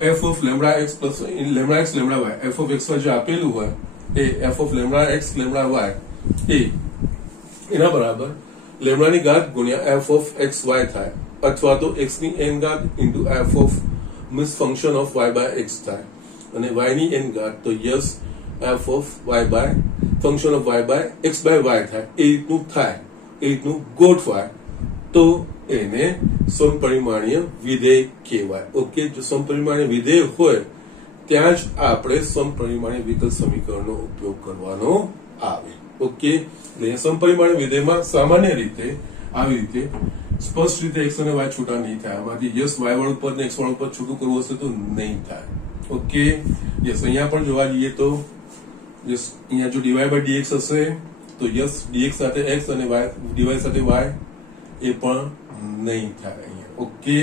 f of lambda x plus lambda x lambda y, f of x જે આપેલું હોય એ f of lambda x lambda y એ એના બરાબર લેમ્ડા ની ઘાત ગુણ્યા f of x y થાય, અથવા તો x ની n ઘાત into f of means function of y by x થાય, અને y ની n ઘાત તો yes f of y by function of y by x by y થાય. એ રીતનું થાય, એ રીતનું ગોઠવાય તો એને સમપરિમાણીય વિધેય કહેવાય. ઓકે, જો સમપરિમાણીય વિધેય હોય ત્યાં જ આપણે સમપરિમાણીય વિકલ સમીકરણનો ઉપયોગ કરવાનો આવે. ઓકે, એટલે સમપરિમાણીય વિધેયમાં સામાન્ય રીતે આવી રીતે સ્પષ્ટ રીતે x અને y છૂટા નહીં થાય. આમાંથી યસ y વાળું પદ ને x વાળું પદ છૂટું કરવું હશે તો નહીં થાય. ઓકે, યસ અહીંયા પણ જોવા જઈએ તો યસ અહીંયા જો dy by dx હશે તો યસ dx સાથે x અને y dy સાથે y એ પણ નહીં થાય અહીંયા. ઓકે,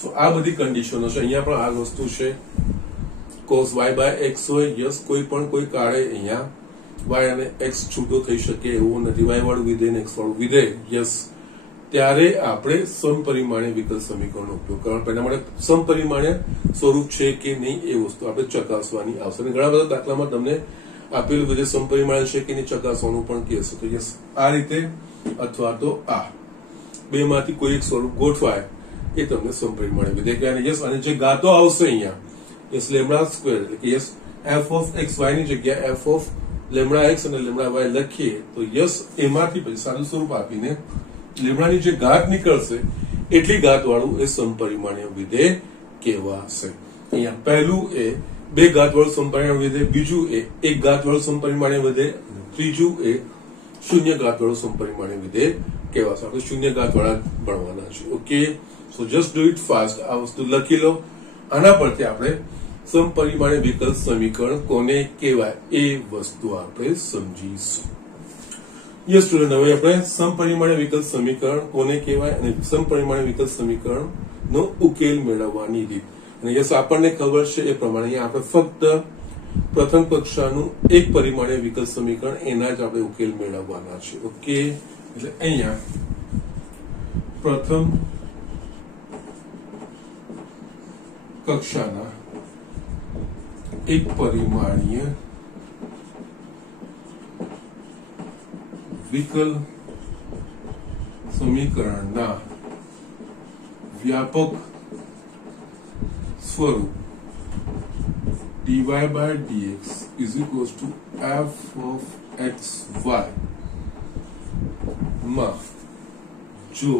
તો આ બધી કન્ડિશનો છે. અહીંયા પણ આ વસ્તુ છે cos y by x હોય, યસ કોઈ પણ કોઈ કાળે અહીંયા y અને x છૂટો થઈ શકે એવું નથી. y વાળું વિધેય ને x વાળું વિધેય યસ, ત્યારે આપણે સમપરિમાણીય વિકલ સમીકરણનો ઉપયોગ કરવાનો. એના માટે સમપરિમાણીય સ્વરૂપ છે કે નહીં એ વસ્તુ આપણે ચકાસવાની આવશે. અને ઘણા બધા દાખલામાં તમને આપેલું વિધેય સમપરિમાણીય છે કે નહીં ચકાસવાનું પણ કહેશે. તો યસ આ રીતે અથવા તો આ બે માંથી કોઈ એક સ્વરૂપ ગોઠવાય એ તમને સમપરિમાણીય વિધેય કહેવાય. યસ, અને જે ગાતો આવશે અહીંયા યસ લેમ્ડા સ્ક્વેર, એટલે કે yes f of x y ની જગ્યાએ f of લેમ્ડા x અને લેમ્ડા y લખીએ તો યસ એમાંથી પછી સાદું સ્વરૂપ આપીને લેમ્ડાની જે ઘાત નીકળશે એટલી ઘાત વાળું એ સમપરિમાણીય વિધેય કહેવાશે. અહીંયા પહેલું એ બે ઘાત વાળું સમપરિમાણીય વિધેય, બીજું એ એક ઘાત વાળું સમપરિમાણીય વિધેય, ત્રીજું એ શૂન્ય ઘાત વાળું સમપરિમાણીય વિધેય કહેવાશે. આપણે શૂન્ય ઘાત વાળા ભણવાના છે. Okay, so just do it fast. આ વસ્તુ લખી લો. આના પરથી આપણે સમપરિમાણીય વિકલ સમીકરણ કોને કહેવાય એ વસ્તુ આપણે સમજીશું. યસ સ્ટુડન્ટ, હવે આપણે સમપરિમાણીય વિકલ સમીકરણ કોને કહેવાય અને સમપરિમાણીય વિકલ સમીકરણ નો ઉકેલ મેળવવાની રીત. અને યસ આપણને ખબર છે એ પ્રમાણે આપણે ફક્ત પ્રથમ કક્ષાનું એક પરિમાણીય વિકલ સમીકરણ એના જ આપણે ઉકેલ મેળવવાના છે. ઓકે, એટલે અહીંયા પ્રથમ કક્ષાના એક પરિમાણીય વિકલ સમીકરણના વ્યાપક સ્વરૂપ dy by dx is equals to f of xy માં જો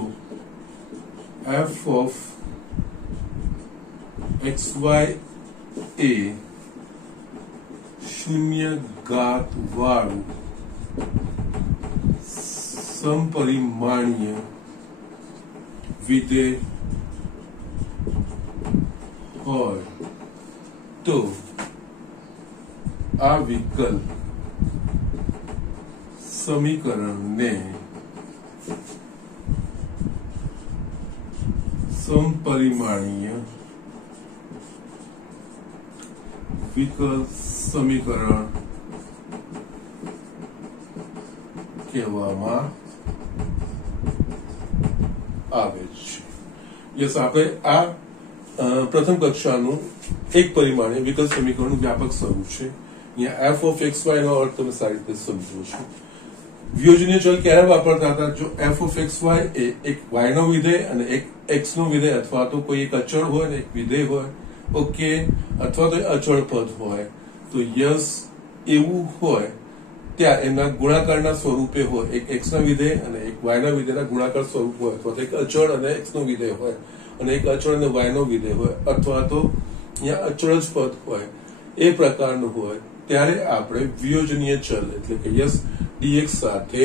f of xy એ શૂન્ય ઘાત વાળું સમપરિમાણીય વિધેય હોય તો આ વિકલ સમીકરણને સમપરિમાણીય વિકલ સમીકરણ કહેવામાં આવે છે. યસ, આપણે આ પ્રથમ કક્ષાનું એક પરિમાણીય વિકલ સમીકરણનું વ્યાપક સ્વરૂપ છે. અહીંયા f of xy નો અર્થ તમે સારી રીતે સમજો છો. વિયોજનીય ચલ ક્યારે વાપરતા હતા? જો f of xy એ એક y નો વિધેય અને એક x નો વિધેય, અથવા તો કોઈ એક અચળ હોય ને એક વિધેય હોય, ઓકે, અથવા તો અચળ પદ હોય, તો યસ એવું હોય ત્યાં એના ગુણાકારના સ્વરૂપે હોય. એક x ના વિધેય અને એક y ના વિધેયના ગુણાકાર સ્વરૂપ હોય, અથવા તો એક અચળ અને x નો વિધેય હોય અને એક અચળ અને y નો વિધેય હોય, અથવા તો અહીંયા અચળ જ પદ હોય, એ પ્રકારનું હોય ત્યારે આપણે વિયોજનીય ચલ એટલે કે યસ dx સાથે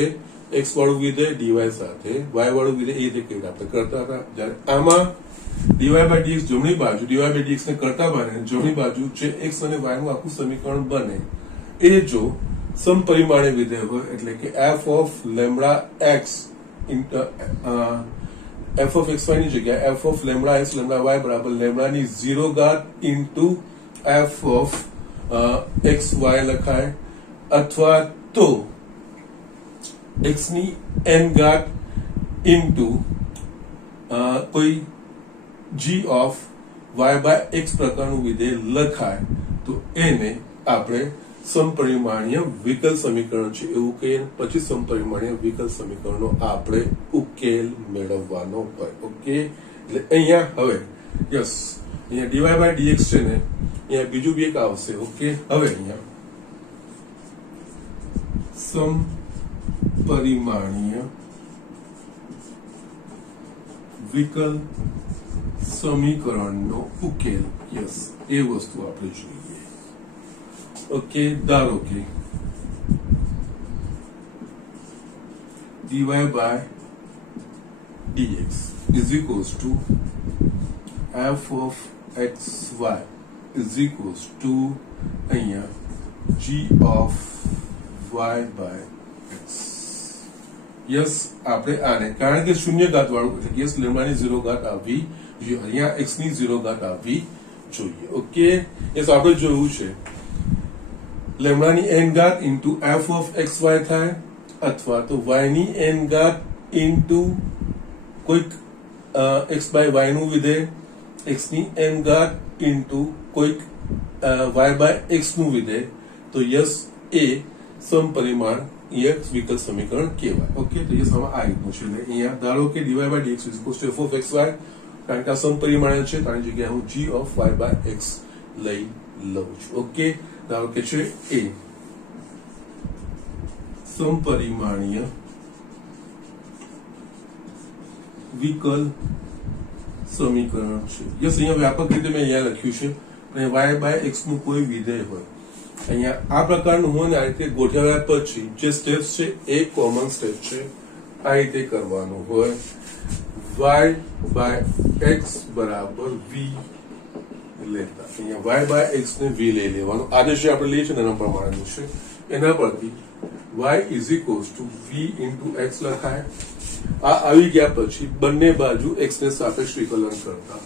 x વાળું વિધેય, dy સાથે y વાળું વિધેય એ રીતે આપણે કરતા હતા. જ્યારે આમાં dy by dx જમણી બાજુ dy by dx ને કરતા બને, જમણી બાજુ જે x અને y નું આખું સમીકરણ બને એ જો સમપરિમાણીય વિધેય હોય, એટલે કે f of lambda x f of xy ની જગ્યાએ f of lambda x lambda y બરાબર lambda ની 0 ઘાત into f of xy લખાય, અથવા તો x ની n ઘાત ઇન્ટુ કોઈ g of y by x પ્રકારનું વિધેય લખાય તો એને આપણે સમપરિમાણીય વિકલ સમીકરણ છે એવું કહીએ. પછી સમપરિમાણીય વિકલ સમીકરણનો આપણે ઉકેલ મેળવવાનો હોય. ઓકે, એટલે અહીંયા હવે યસ અહીંયા dy બાય dx છે ને અહીંયા બીજું બી એક આવશે. ઓકે, હવે અહીંયા સમપરિમાણીય વિકલ સમીકરણનો ઉકેલ. યસ, એ વસ્તુ આપણે જોઈએ. ઓકે, ધારો કે dy by dx is equals to f of xy is equals to અહીંયા g of y by x. Yes, આપણે આને કારણ કે શૂન્ય ઘાત વાળું એટલે યસ લેમ્ડાની 0 ઘાત આવવી જોઈએ. અહીંયા x ની 0 ઘાત આવવી જોઈએ. ઓકે, યસ આપણે જોયું છે લેમ્ડાની n ઘાત ઇન્ટુ f of xy થાય અથવા તો y ની n ઘાત ઇન્ટુ કોઈક x by y નું વિધેય, x ની n ઘાત ઇન્ટુ કોઈક y by x નું વિધેય. તો યસ એ સમપરિમાણીય વિકલ સમીકરણ કહેવાય. ઓકે, તો યસ આમાં આ રીતનું છે. અહીંયા ધારો કે dy by dx is equals to f of xy કારણ કે આ સમપરિમાણીય છે તારી જગ્યાએ હું g of y by x લઈ લઉં છું. ઓકે, ધારો કે છે એ સમપરિમાણીય વિકલ સમીકરણ છે. યસ, અહીંયા વ્યાપક રીતે મેં અહીંયા લખ્યું છે અને y by x નું કોઈ વિધેય હોય અહીંયા આ પ્રકારનું હોય ને આ રીતે ગોઠવ્યા પછી જે સ્ટેપ્સ છે એ કોમન સ્ટેપ છે. આ રીતે કરવાનું હોય y by x બરાબર v લેતા અહીંયા y by x ને v લઈ લેવાનું. આદેશ આપણે લઈએ છીએ એના પ્રમાણેનું છે. એના પરથી y is equals to v into x લખાય. આ આવી ગયા પછી બંને બાજુ x ને સાપેક્ષ વિકલન કરતા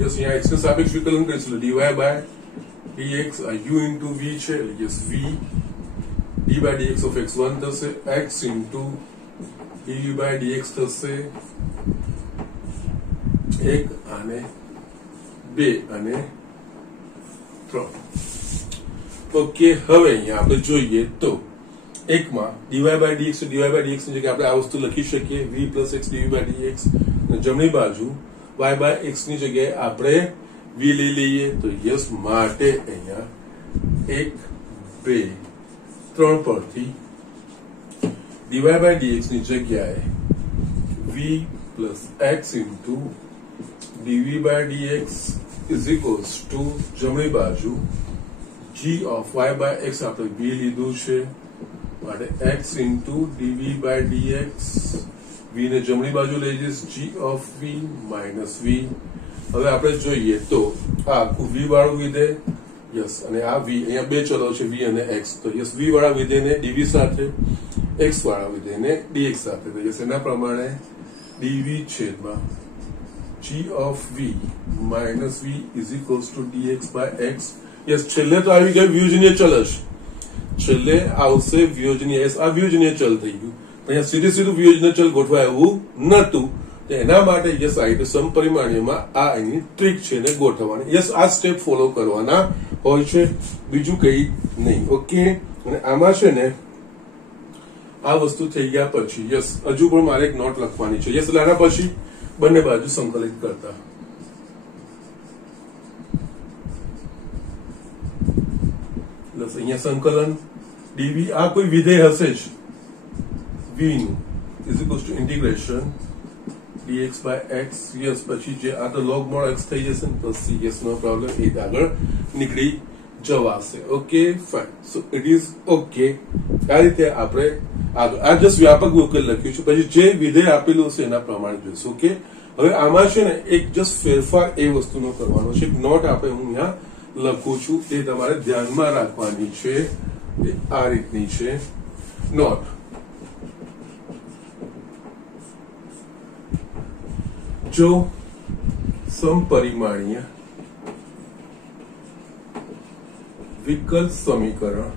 યસ અહીંયા x ને સાપેક્ષ વિકલન કરીશું dy by dx u into v છે yes v d by dx of x1 થશે x into dv by dx થશે 1 અને 2 અને 3. ઓકે, હવે અહીંયા આપણે જોઈએ તો એકમાં dy by dx dy by dx ની જગ્યાએ આપણે આ વસ્તુ લખી શકીએ v plus x dv by dx અને જમણી બાજુ y by x ની જગ્યાએ આપણે v લઈ લઈએ તો યસ માટે અહીંયા 1 2 3 પરથી dy by dx ની જગ્યાએ v plus x into dv by dx is equals to જમણી બાજુ g of y by x આપણે v લીધું છે માટે x into dv by dx v ને જમણી બાજુ લઈ જઈશ g of v minus v. હવે આપણે જોઈએ તો આ આખું v વાળું વિધેય યસ અને આ v અહીંયા બે ચલો છે v અને x તો યસ v વાળા વિધેયને dv સાથે x વાળા વિધેયને dx સાથે તો યસ એના પ્રમાણે dv છેદમાં g of v minus v is equals to dx by x. Yes છેલ્લે તો આવી ગયું વ્યુજનીય ચલ છે છેલ્લે આવશે વ્યુજનીય s આ વ્યુજનીય ચલ થઈ ગયું અહીંયા સીધે સીધું વ્યુજનીય ચલ ગોઠવાય એવું નતું તો એના માટે યસ આ રીતે સમપરિમાણીયમાં આ એની ટ્રીક છે ને ગોઠવવાની. યસ આ સ્ટેપ ફોલો કરવાના હોય છે બીજું કઈ નહીં. ઓકે, અને આમાં છે ને આ વસ્તુ થઈ ગયા પછી યસ હજુ પણ મારે એક નોટ લખવાની છે. યસ એટલે આના પછી બંને બાજુ સંકલિત કરતા અહીંયા સંકલન dv આ કોઈ વિધેય હશે જ v નું is equals to integration dx by x. Yes પછી જે આ તો log mod x થઈ જશે ને તો યસ નો પ્રોબ્લેમ એ આગળ નીકળી જવાશે. Okay fine. So it is okay. આ રીતે આપણે આગળ આ જસ્ટ વ્યાપક ઉકેલ લખ્યું છે પછી જે વિધેય આપેલું છે એના પ્રમાણે જોઈશું. ઓકે, હવે આમાં છે ને એક જસ્ટ ફેરફાર એ વસ્તુનો કરવાનો છે. એક નોટ આપણે હું અહીંયા લખું છું તે તમારે ધ્યાનમાં રાખવાની છે. આ રીતની છે નોટ. જો समपरिमाणीय विकल समीकरण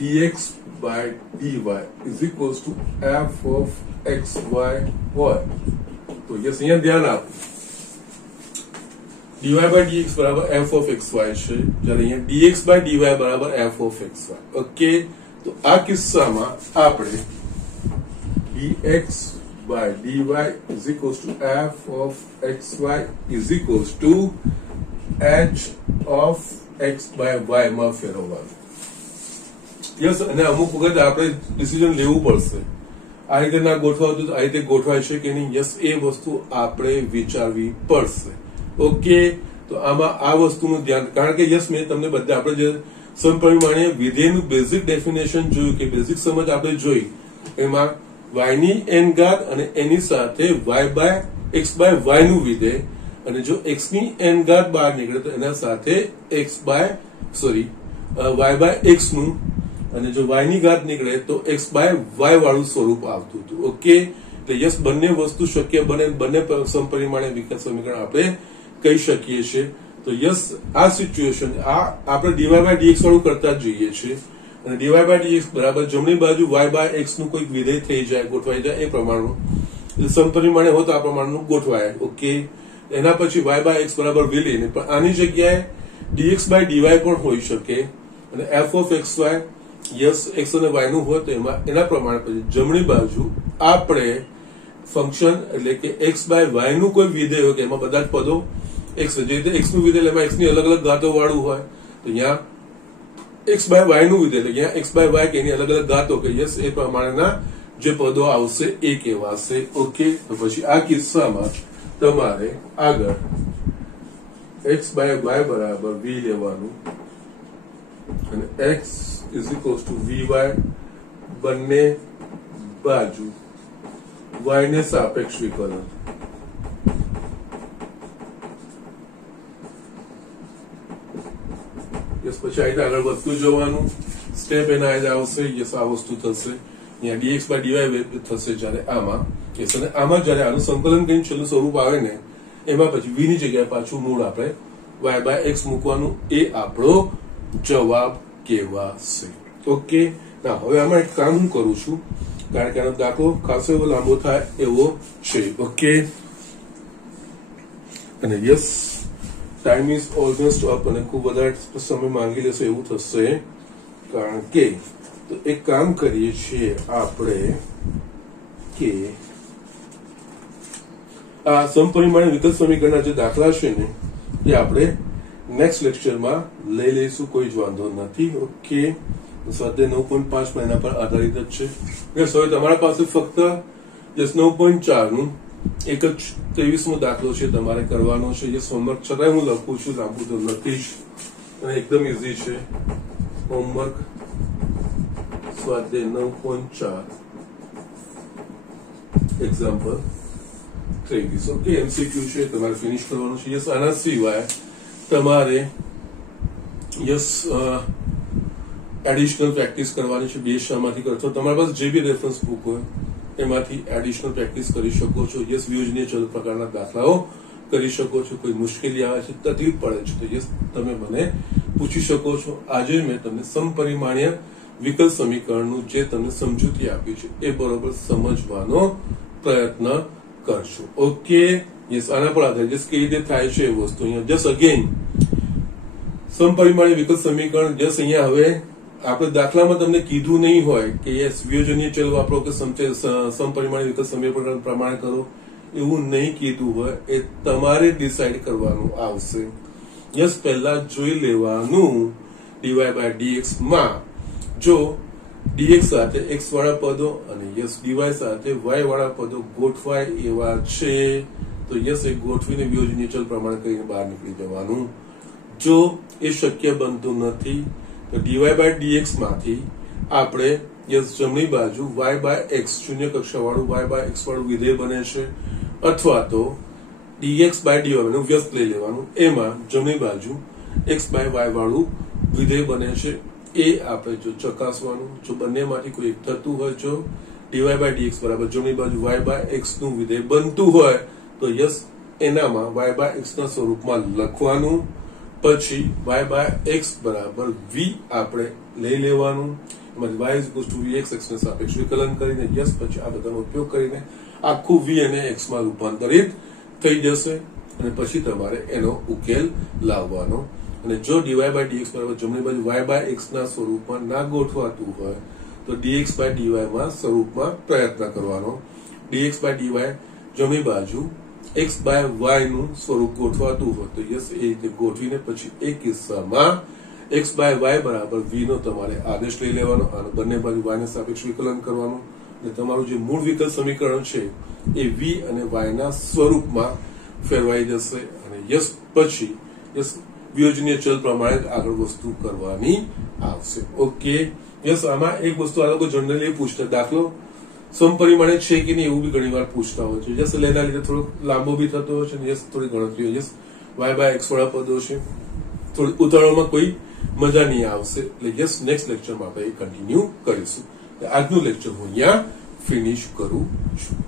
dx by dy is equals to f of xy હોય તો યસ અહીંયા ધ્યાન આપો dy by dx બરાબર f of xy છે જ્યારે અહીંયા dx by dy બરાબર f of xy ઓકે તો આ કિસ્સામાં આપણે dx by dy is equals to f of xy is equals to h of x by y માં ફેરવવાનું યસ અને અમુક વખત આપણે ડિસિઝન લેવું પડશે આ રીતે ના ગોઠવાતું તો આ રીતે ગોઠવાય છે કે નહીં યસ એ વસ્તુ આપણે વિચારવી પડશે ઓકે તો આમાં આ વસ્તુનું ધ્યાન કારણ કે યસ મેં તમને બધા આપણે જે સમપરિમાણીય વિધેયનું બેઝિક ડેફિનેશન જોયું કે બેઝિક સમજ આપણે જોઈ એમાં y ની n ઘાત અને એની સાથે y by x by y નું વિધેય અને જો x ની n ઘાત બહાર નીકળે તો એના સાથે y by x નું અને જો y ની ઘાત નીકળે તો x by y વાળું સ્વરૂપ આવતું હતું ઓકે એટલે યસ બંને વસ્તુ શક્ય બને બંને સમપરિમાણીય વિકલ સમીકરણ આપણે કહી શકીએ છીએ તો યસ આ સિચ્યુએશન આ આપણે dy by dx વાળું કરતા જ જોઈએ છીએ અને dy by dx બરાબર જમણી બાજુ y by x નું કોઈક વિધેય થઈ જાય ગોઠવાઈ જાય એ પ્રમાણનું સમપરિમાણીય હોય તો આ પ્રમાણનું ગોઠવાય ઓકે એના પછી y by x બરાબર વિલીન પણ આની જગ્યાએ dx by dy પણ હોઈ શકે અને f of xy yes x અને y નું હોય તો એના પ્રમાણે પછી જમણી બાજુ આપણે ફંક્શન એટલે કે x by y નું કોઈ વિધેય હોય કે એમાં બધા જ પદો x જે રીતે x નું વિધેય એમાં x ની અલગ અલગ ઘાતો વાળું હોય તો અહીંયા x by y નું વિધેય એટલે અહીંયા x by y કે એની અલગ અલગ ઘાતો કે યસ એ પ્રમાણેના જે પદો આવશે એ કહેવાશે ઓકે તો પછી આ કિસ્સામાં તમારે આગળ x by y બરાબર v લેવાનું અને x is equals to vy બંને બાજુ y ને સાપેક્ષ વિકલન યસ પછી આ આગળ વધતું જવાનું સ્ટેપ એના જ આવશે યસ આ વસ્તુ થશે અહીંયા dx by dy થશે જ્યારે આમાં યસ અને આમાં જ્યારે આનું સંકલન કરીને છેલ્લું સ્વરૂપ આવે ને એમાં પછી v ની જગ્યાએ પાછું મૂળ આપણે y by x મૂકવાનું એ આપણો જવાબ કહેવાશે ઓકે ના હવે આમાં એક કામ હું કરું છું કારણ કે આનો દાખલો ખાસો એવો લાંબો થાય એવો છે ઓકે અને yes time is almost up અને ખૂબ વધારે સમય માંગી લેશે એવું થશે કારણ કે તો એક કામ કરીએ છીએ આપણે કે આ સમપરિમાણીય વિકલ સમીકરણના જે દાખલા છે ને એ આપણે નેક્સ્ટ લેક્ચરમાં લઈ લઈશું કોઈ જ વાંધો નથી ઓકે સ્વાધ્યાય 9.5 મહિના પર આધારિત જ છે હવે તમારા પાસે ફક્ત 9.4 નું એક જ 23મો દાખલો છે તમારે કરવાનો છે જે હોમવર્ક છતાંય હું લખું છું લાંબુ તો લખીશ અને એકદમ ઇઝી છે હોમવર્ક સ્વાધ્યાય 9.4 એક્ઝામ્પલ 23 ઓકે એમસીક્યુ છે તમારે ફિનિશ કરવાનું છે યસ આના સિવાય તમારે યસ એડિશનલ પ્રેક્ટિસ કરવાની છે બે શામાંથી કરશો તમારી પાસે જે બી રેફરન્સ બુક હોય એમાંથી એડિશનલ પ્રેક્ટિસ કરી શકો છો યસ વ્યુજનીય ચલ પ્રકારના દાખલાઓ કરી શકો છો કોઈ મુશ્કેલી આવે છે તકલીફ પડે છે તો યસ તમે મને પૂછી શકો છો આજે મેં તમને સમપરિમાણીય વિકલ સમીકરણનું જે તમને સમજૂતી આપી છે એ બરોબર સમજવાનો પ્રયત્ન કરશો ઓકે યસ આના પર આધારિત જસ કેવી રીતે થાય છે એ વસ્તુ અહીંયા જસ અગેન સમપરિમાણીય વિકલ સમીકરણ જસ અહીંયા હવે આપણે દાખલામાં તમને કીધું નહીં હોય કે યસ વિયોજનીય ચલ વાપરો કે સમપરિમાણીય વિકલ સમીકરણ પ્રમાણે કરો એવું નહીં કીધું હોય એ તમારે ડિસાઈડ કરવાનું આવશે યસ પહેલા જોઈ લેવાનું dy by dx માં જો dx સાથે x વાળા પદો અને યસ dy સાથે y વાળા પદો ગોઠવાય એવા છે તો યસ એ ગોઠવીને વિયોજનીય ચલ પ્રમાણે કરીને બહાર નીકળી જવાનું જો એ શક્ય બનતું નથી તો dy by dx માંથી આપણે યસ જમણી બાજુ y by x શૂન્ય કક્ષા વાળું y by x વાળું વિધેય બને છે અથવા તો dx by dy નું વ્યસ્ત લઈ લેવાનું એમાં જમણી બાજુ x by y વાળું વિધેય બને છે એ આપણે જો ચકાસવાનું જો બંનેમાંથી કોઈ એક થતું હોય જો dy by dx બરાબર જમણી બાજુ y by x નું વિધેય બનતું હોય તો યસ એનામાં y બાય x ના સ્વરૂપમાં લખવાનું, પછી y બાય x બરાબર v આપણે લઈ લેવાનું, y is equal to vx x ને સાપેક્ષ વિકલન કરીને યસ પછી આ બધાનો ઉપયોગ કરીને આખું v અને x માં રૂપાંતરિત થઈ જશે અને પછી તમારે એનો ઉકેલ લાવવાનો. અને જો dy બાય dx બરાબર જમણી બાજુ y બાય x ના સ્વરૂપમાં ના ગોઠવાતું હોય તો dx બાય dy માં સ્વરૂપમાં પ્રયત્ન કરવાનો. dx બાય dy જમણી બાજુ x બાય y નું સ્વરૂપ ગોઠવાતું હોય તો યસ એ રીતે ગોઠવીને પછી એ કિસ્સામાં x બાય y બરાબર v નો તમારે આદેશ લઈ લેવાનો અને બંને બાજુ y ને સાપેક્ષ વિકલન કરવાનું અને તમારું જે મૂળ વિકલ સમીકરણ છે એ v અને y ના સ્વરૂપમાં ફેરવાઈ જશે અને યસ પછી યસ વિયોજનીય ચલ પ્રમાણે આગળ વસ્તુ કરવાની આવશે. ઓકે, યસ આમાં એક વસ્તુ આ લોકો જનરલી પૂછતા, દાખલો સમપરિમાણે છે કે નહીં એવું બી ઘણી વાર પૂછતા હોય છે. યસ એના લીધે થોડો લાંબો બી થતો હોય છે અને યસ થોડી ગણતરીઓ યસ y બાય x વાળા પદો છે, થોડી ઉતારવામાં કોઈ મજા નહીં આવશે. એટલે યસ નેક્સ્ટ લેક્ચરમાં આપણે કન્ટિન્યુ કરીશું. આજનું લેક્ચર હું અહીંયા ફિનિશ કરું છું.